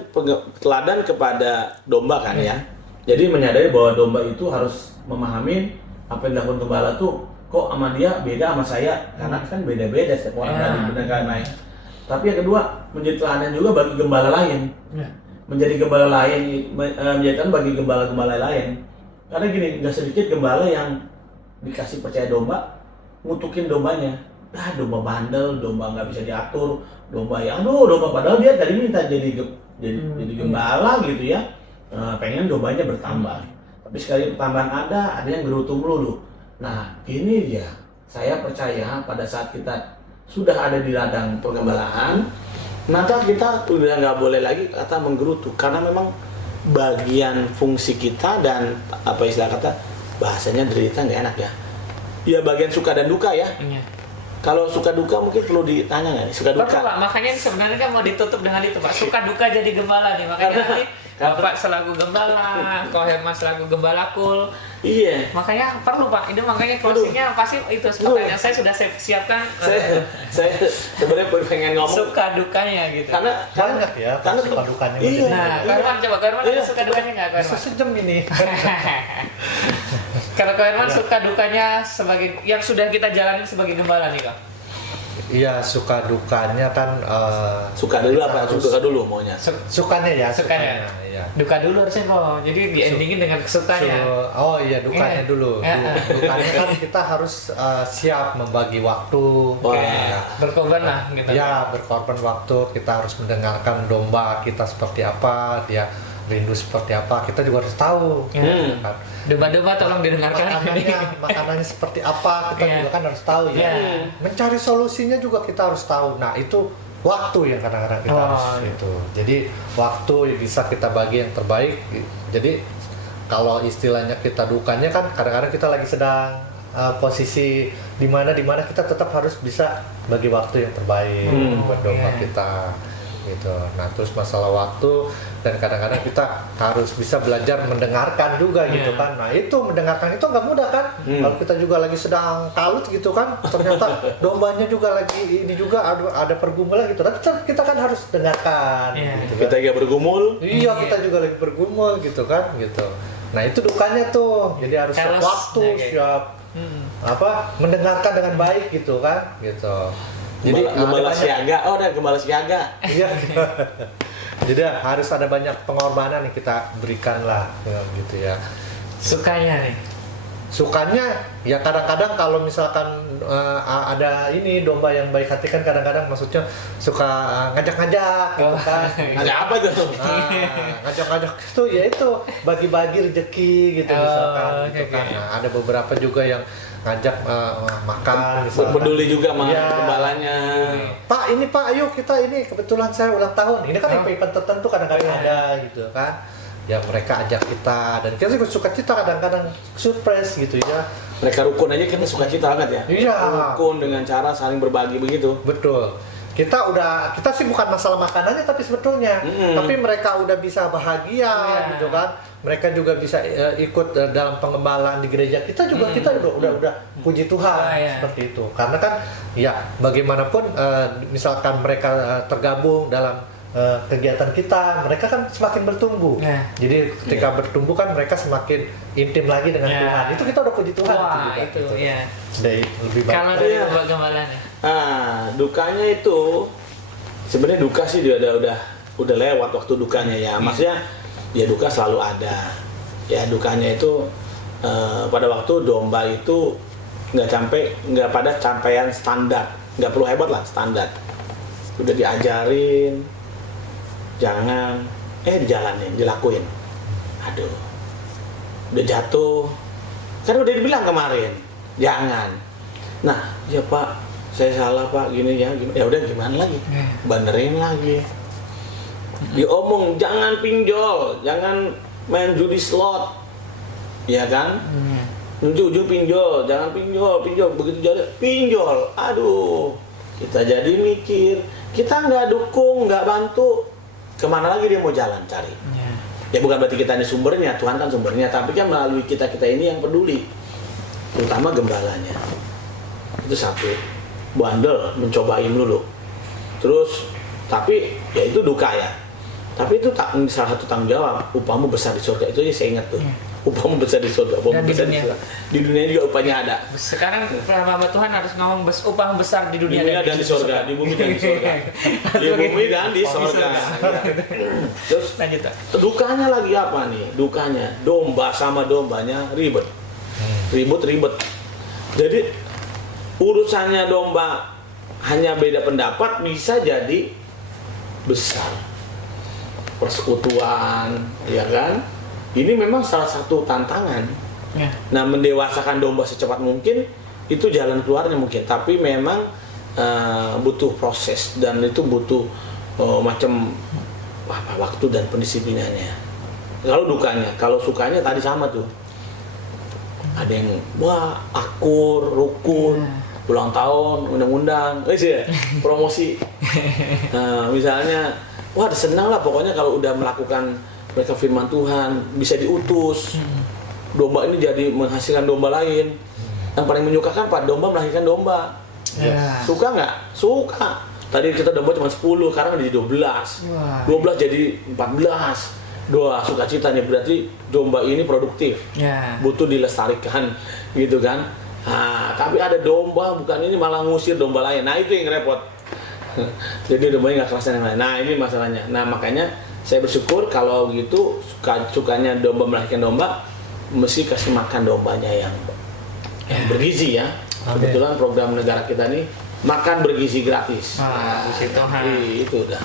teladan kepada domba kan ya. Jadi menyadari bahwa domba itu harus memahami apa yang dilakukan gembala tuh kok sama dia beda sama saya, karena kan beda-beda setiap orang dari benar naik. Tapi yang kedua menjadi teladan juga bagi gembala lain. Menjadi gembala lain, menjadikan bagi gembala-gembala lain. Karena gini, nggak sedikit gembala yang dikasih percaya domba ngutukin dombanya. Domba bandel, domba nggak bisa diatur, domba domba padahal dia tadi minta jadi gembala gitu ya, pengen dombanya bertambah. Tapi sekali pertambahan ada yang gerutu melulu. Nah ini dia, saya percaya pada saat kita sudah ada di ladang pengembalaan, maka kita udah nggak boleh lagi kata menggerutu, karena memang bagian fungsi kita dan apa istilah kata bahasanya derita nggak enak ya. Ya bagian suka dan duka ya. Kalau suka duka mungkin perlu ditanya nggak nih, suka duka? Betul, Pak. Makanya sebenarnya kan mau ditutup dengan itu, Pak. Suka duka jadi gembala nih. Makanya nanti Bapak selaku gembala, Ko Herman selaku gembala kul. Iya. Makanya perlu, Pak. Ini makanya closingnya pasti itu pertanyaan saya sudah saya siapkan. Saya sebenarnya pengen ngomong Suka dukanya gitu. karena Banyak ya, karena suka dukanya. Iya. Nah, Ko Herman coba, Ko Herman ada suka dukanya nggak, Ko Herman? Sejam ini. Kalau Ko Herman suka dukanya sebagai yang sudah kita jalani sebagai gembala nih, Kak. Iya, suka dukanya kan suka dulu kita apa? harus- Suka dulu maunya. Sukanya ya, Sukanya. iya. Duka dulu harusnya kok. Jadi di endingin dengan kesukanya. Oh iya, dukanya Iya. dulu. Dukanya kan kita harus siap membagi waktu. Oke. Ya. Berkorban lah gitu. Ya, berkorban waktu. Kita harus mendengarkan domba kita seperti apa, dia rindu seperti apa. Kita juga harus tahu. Kan. Domba-domba tolong didengarkan. Makanannya seperti apa, kita Iya. juga kan harus tahu ya. Iya. Mencari solusinya juga kita harus tahu. Nah, itu waktu yang kadang-kadang kita harus itu. Jadi waktu bisa kita bagi yang terbaik. Jadi kalau istilahnya kita dukanya kan kadang-kadang kita lagi sedang posisi di mana kita tetap harus bisa bagi waktu yang terbaik buat domba kita gitu. Nah, terus masalah waktu dan kadang-kadang kita harus bisa belajar mendengarkan juga gitu kan. Nah, itu mendengarkan itu nggak mudah kan. Kalau kita juga lagi sedang kalut gitu kan, ternyata dombanya juga lagi ini juga ada pergumulan gitu. Tapi kita kan harus dengarkan. Gitu kan. Kita juga bergumul. Iya, kita juga lagi bergumul gitu kan, gitu. Nah, itu dukanya tuh. Jadi harus siap waktu, siap mendengarkan dengan baik gitu kan, gitu. Jadi Gembala siaga, ada gembala siaga. Iya. Jadi harus ada banyak pengorbanan yang kita berikan lah, gitu ya. Sukanya nih. Sukanya ya kadang-kadang kalau misalkan ada ini domba yang baik hati kan kadang-kadang maksudnya suka ngajak-ngajak gitu kan. Ngajak apa tuh? Ngajak-ngajak itu ya itu bagi-bagi rezeki gitu misalkan gitu kan. Nah, ada beberapa juga yang ngajak makan misalkan. Peduli juga sama Iya. gembalanya. Pak, ini Pak, ayo kita ini kebetulan saya ulang tahun. Ini kan event tertentu kadang-kadang ada gitu kan. Ya mereka ajak kita dan kita juga suka cita kadang-kadang surprise gitu ya. Mereka rukun aja kita suka cita banget ya. Iya. Rukun dengan cara saling berbagi begitu. Betul. Kita sih bukan masalah makanannya tapi sebetulnya, tapi mereka udah bisa bahagia gitu kan. Mereka juga bisa ikut dalam pengembalaan di gereja kita juga kita udah puji Tuhan seperti itu. Karena kan ya bagaimanapun misalkan mereka tergabung dalam kegiatan kita, mereka kan semakin bertumbuh. Jadi ketika bertumbuh kan mereka semakin intim lagi dengan Tuhan. Itu kita udah puji Tuhan. Wah, itu juga, itu ya. Dari lebih baik. Kalau dari gembalanya. Dukanya itu sebenarnya duka sih dia udah lewat waktu dukanya ya. Maksudnya ya duka selalu ada. Ya dukanya itu pada waktu domba itu nggak pada capaian standar, nggak perlu hebat lah standar. Udah diajarin, jangan dijalanin, dilakuin. Aduh, udah jatuh. Kan udah dibilang kemarin, jangan. Nah, ya Pak, saya salah Pak, gini ya, gini. Ya udah gimana lagi? Benerin lagi. Diomong jangan pinjol, jangan main judi slot, ya kan? Jujur pinjol, jangan pinjol, begitu jadi pinjol. Aduh, kita jadi mikir, kita nggak dukung, nggak bantu, kemana lagi dia mau jalan cari? Ya bukan berarti kita ini sumbernya, Tuhan kan sumbernya, tapi kan melalui kita ini yang peduli, terutama gembalanya. Itu satu, bandel mencobain dulu. Terus, tapi ya itu duka ya. Tapi itu salah satu tanggung jawab. Upahmu besar di surga, itu aja saya ingat tuh. Upahmu besar di surga, upahmu besar di surga. Di dunia juga upahnya ada. Sekarang hamba Tuhan harus ngomong upah besar di dunia dan di surga, di bumi dan di surga. Di bumi dan di surga. Terus lanjut. Dukanya lagi apa nih? Dukanya domba sama dombanya ribet. Ribet. Jadi urusannya domba hanya beda pendapat bisa jadi besar. Persekutuan, ya kan? Ini memang salah satu tantangan. Ya. Nah, mendewasakan domba secepat mungkin itu jalan keluarnya mungkin, tapi memang butuh proses dan itu butuh macam waktu dan pendisiplinannya. Kalau dukanya, kalau sukanya tadi sama tuh. Ada yang wah akur, rukun, ulang tahun, undang-undang, promosi. Nah, misalnya wah senang lah pokoknya kalau udah melakukan mereka firman Tuhan, bisa diutus. Domba ini jadi menghasilkan domba lain. Yang paling menyukakan Pak, domba melahirkan domba. Ya. Suka nggak? Suka. Tadi kita domba cuma 10, sekarang jadi 12. 12 jadi 14. Doa sukacita nih, berarti domba ini produktif. Ya. Butuh dilestarikan gitu kan. Nah, tapi ada domba bukan ini malah ngusir domba lain. Nah, itu yang repot. Jadi dombanya nggak kerasan yang lain. Nah, ini masalahnya. Nah, makanya saya bersyukur kalau gitu sukanya domba melahirkan domba, mesti kasih makan dombanya yang bergizi ya. Kebetulan program negara kita nih makan bergizi gratis. Itu udah.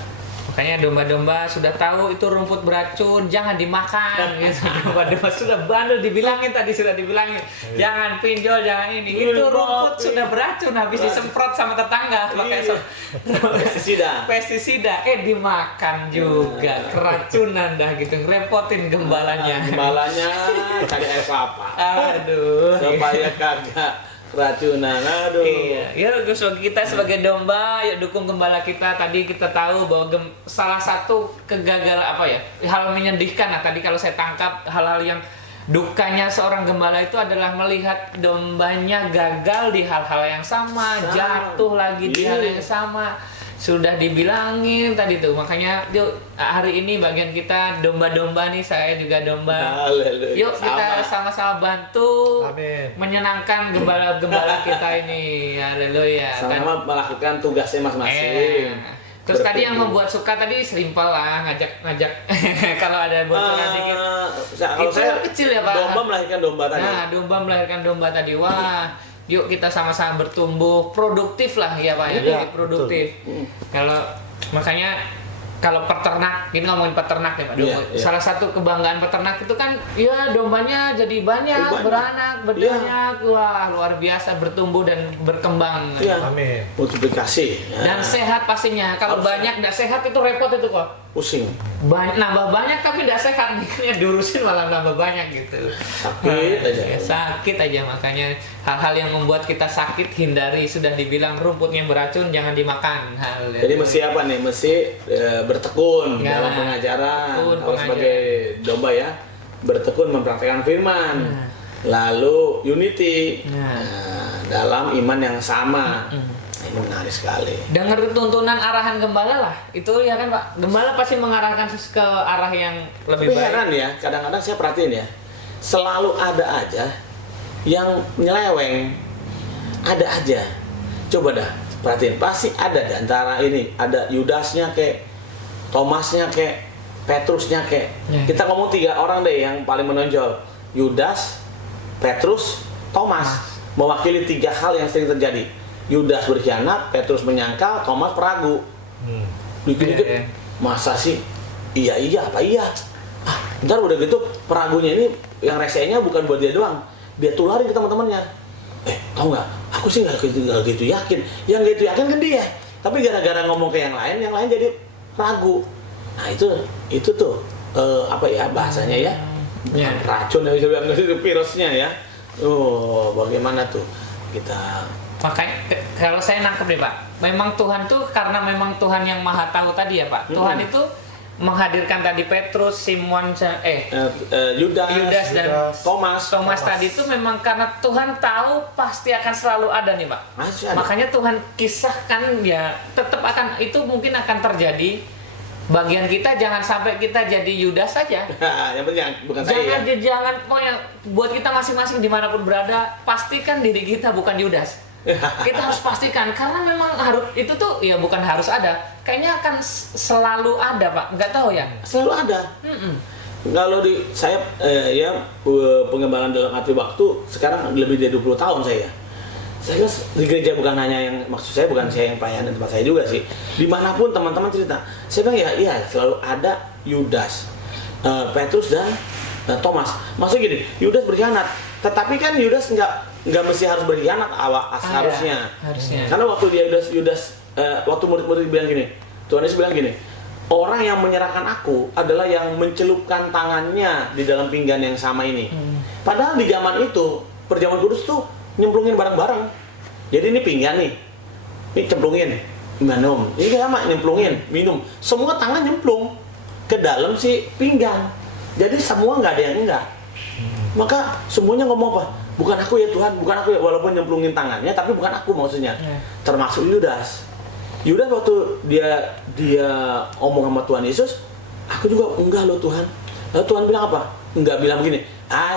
Makanya domba-domba sudah tahu itu rumput beracun, jangan dimakan gitu. Domba-domba sudah bandel dibilangin tadi, sudah dibilangin jangan pinjol, jangan ini. Itu rumput sudah beracun, habis disemprot sama tetangga pakai pestisida. Dimakan juga, keracunan dah gitu, ngerepotin gembalanya. Gembalanya cari air kelapa. Aduh. Supaya kagak keracunan, aduh. Iya, ya kita sebagai domba, yuk dukung gembala kita. Tadi kita tahu bahwa salah satu kegagalan hal menyedihkan. Nah, tadi kalau saya tangkap hal-hal yang dukanya seorang gembala itu adalah melihat dombanya gagal di hal-hal yang sama. Jatuh lagi di hal yang sama. Sudah dibilangin tadi tuh, makanya yuk hari ini bagian kita domba-domba nih, saya juga domba. Haleluya. Yuk kita sama-sama bantu. Amin. Menyenangkan gembala-gembala kita ini. Haleluya. Sama melakukan tugasnya masing-masing. Terus tadi yang membuat suka tadi simpel lah, ngajak kalau ada bocoran dikit. Kalau Itu saya kecil ya Pak. Domba melahirkan domba tadi. Nah, domba melahirkan domba tadi. Wah, yuk kita sama-sama bertumbuh produktif lah ya Pak ya, Iya, produktif. Kalau makanya kalau peternak, ini ngomongin peternak ya Pak. Iya, iya. Salah satu kebanggaan peternak itu kan ya dombanya jadi banyak, beranak, berbanyak. Wah, luar biasa bertumbuh dan berkembang. Iya. Amin. Multiplikasi. Dan sehat pastinya. Kalau banyak nggak sehat itu repot itu kok. Pusing. Nambah banyak tapi nggak sehat nih, kan diurusin malah nambah banyak gitu. Sakit aja. Ya, sakit aja, makanya hal-hal yang membuat kita sakit hindari. Sudah dibilang rumputnya beracun jangan dimakan. Jadi mesti apa nih? Mesti bertekun Ya, dalam pengajaran. tekun Kalau pengajaran. sebagai domba ya, bertekun mempraktekkan firman. Lalu unity. Dalam iman yang sama. Ini menarik sekali. Dengar tuntunan arahan gembala lah, itu ya kan Pak. Gembala pasti mengarahkan ke arah yang lebih Tapi baik. heran ya, kadang-kadang saya perhatiin ya, selalu ada aja yang nyeleweng, ada aja. Coba dah perhatiin, pasti ada di antara ini, ada Yudasnya kek, Thomasnya kek, Petrusnya kek. Ya. Kita ngomong 3 orang deh yang paling menonjol, Yudas, Petrus, Thomas, mewakili 3 hal yang sering terjadi. Yudas berkhianat, Petrus menyangkal, Thomas peragu. Dikit-dikit, masa sih? Iya, apa iya? Ntar udah gitu peragunya ini yang resenya bukan buat dia doang, dia tularin ke teman-temannya. Tahu nggak? Aku sih nggak gitu yakin. Yang nggak gitu yakin kan dia. Tapi gara-gara ngomong ke yang lain jadi ragu. Nah itu tuh apa ya bahasanya ya? Racun ya, bisa bilang virusnya ya. Bagaimana tuh kita? Makanya kalau saya nangkep deh Pak, memang Tuhan tuh karena memang Tuhan yang maha tahu tadi ya Pak. Tuhan itu menghadirkan tadi Petrus, Simon, Yudas dan Thomas tadi itu memang karena Tuhan tahu pasti akan selalu ada nih Pak. Makanya Tuhan kisahkan ya tetap akan itu mungkin akan terjadi. Bagian kita jangan sampai kita jadi Yudas saja. Yang penting bukan saya. Jangan pokoknya buat kita masing-masing dimanapun berada, pastikan diri kita bukan Yudas. Kita harus pastikan karena memang harus itu tuh ya bukan harus ada, kayaknya akan selalu ada Pak, nggak tahu ya. Selalu ada. Kalau di saya pengembangan dalam arti waktu sekarang lebih dari 20 tahun saya. Saya di gereja bukan hanya yang maksud saya bukan saya yang pelayanan tempat saya juga sih. Dimanapun teman-teman cerita, saya bilang ya selalu ada Yudas, Petrus dan Thomas. Maksudnya gini, Yudas berkhianat, tetapi kan Yudas nggak mesti harus berkhianat harusnya. Karena waktu Yudas waktu murid-murid bilang gini, Tuhan Yesus bilang gini, orang yang menyerahkan aku adalah yang mencelupkan tangannya di dalam pinggan yang sama ini. Padahal di zaman itu perjamuan kudus tuh nyemplungin barang-barang. Jadi ini pinggan nih, ini cemplungin, minum. Ini sama nyemplungin, minum. Semua tangan nyemplung ke dalam si pinggan. Jadi semua nggak ada yang enggak. Maka semuanya ngomong apa? Bukan aku ya Tuhan, bukan aku ya. Walaupun nyemplungin tangannya, tapi bukan aku maksudnya. Termasuk Yudas. Yudas waktu dia omong sama Tuhan Yesus, aku juga enggak loh Tuhan. Lalu Tuhan bilang apa? Enggak bilang begini,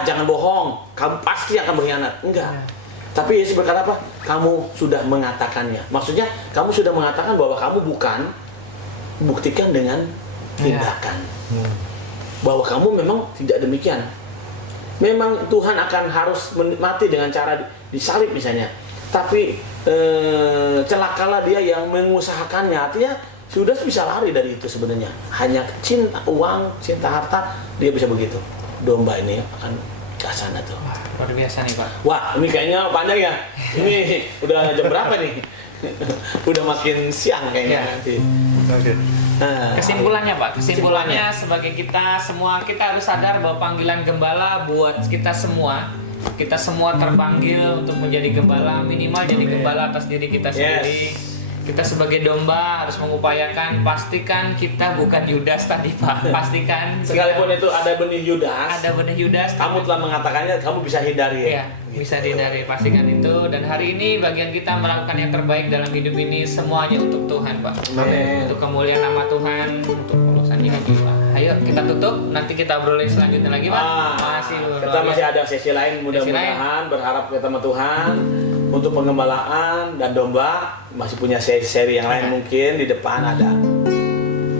jangan bohong, kamu pasti akan berkhianat. Enggak. Tapi Yesus berkata apa? Kamu sudah mengatakannya. Maksudnya kamu sudah mengatakan bahwa kamu bukan, buktikan dengan tindakan. Bahwa kamu memang tidak demikian. Memang Tuhan akan harus mati dengan cara disalib misalnya. Tapi celakalah dia yang mengusahakannya. Artinya sudah bisa lari dari itu sebenarnya. Hanya cinta uang, cinta harta, dia bisa begitu. Domba ini akan ke sana tuh. Wah, luar biasa nih Pak. Wah, ini kayaknya panjang ya. Ini udah jam berapa nih? Udah makin siang kayaknya nanti. Kesimpulannya Pak, kesimpulannya sebagai kita semua harus sadar bahwa panggilan gembala buat kita semua terpanggil untuk menjadi gembala, minimal jadi gembala atas diri kita sendiri. Kita sebagai domba harus mengupayakan, pastikan kita bukan Yudas tadi Pak. Pastikan sekalipun itu ada benih Yudas, kamu telah mengatakannya, kamu bisa hindari. Iya, bisa dihindari. Pastikan itu. Dan hari ini bagian kita melakukan yang terbaik dalam hidup ini, semuanya untuk Tuhan Pak. Amin. Untuk kemuliaan nama Tuhan, untuk urusannya lagi Pak. Ayo kita tutup, nanti kita obrolin selanjutnya lagi Pak. Kita masih ada sesi lain, mudah-mudahan berharap ketemu Tuhan untuk pengembalaan dan domba. Masih punya seri yang lain mungkin di depan ada.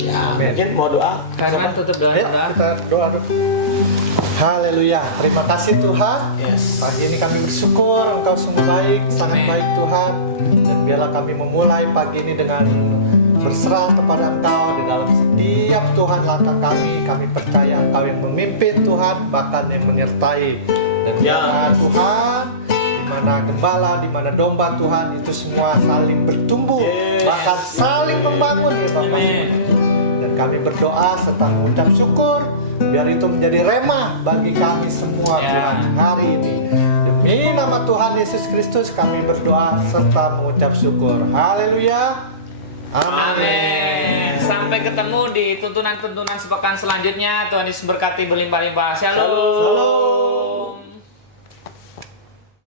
Ya, mungkin mau doa. Karena tutup doa. Kita doa dulu. Haleluya, terima kasih Tuhan. Pagi ini kami bersyukur Engkau sungguh baik, sangat baik Tuhan. Dan biarlah kami memulai pagi ini dengan berserah kepada Engkau di dalam setiap Tuhan langkah kami percaya Engkau yang memimpin Tuhan, bahkan yang menyertai. Dan biarlah Tuhan, di mana gembala, di mana domba Tuhan, itu semua saling bertumbuh, bahkan saling membangun ya Bapak. Dan kami berdoa serta mengucap syukur, biar itu menjadi remah bagi kami semua Tuhan hari ini. Demi nama Tuhan Yesus Kristus kami berdoa serta mengucap syukur. Haleluya. Amin. Sampai ketemu di tuntunan-tuntunan sepekan selanjutnya. Tuhan Yesus berkati berlimpah-limpah. Shalom.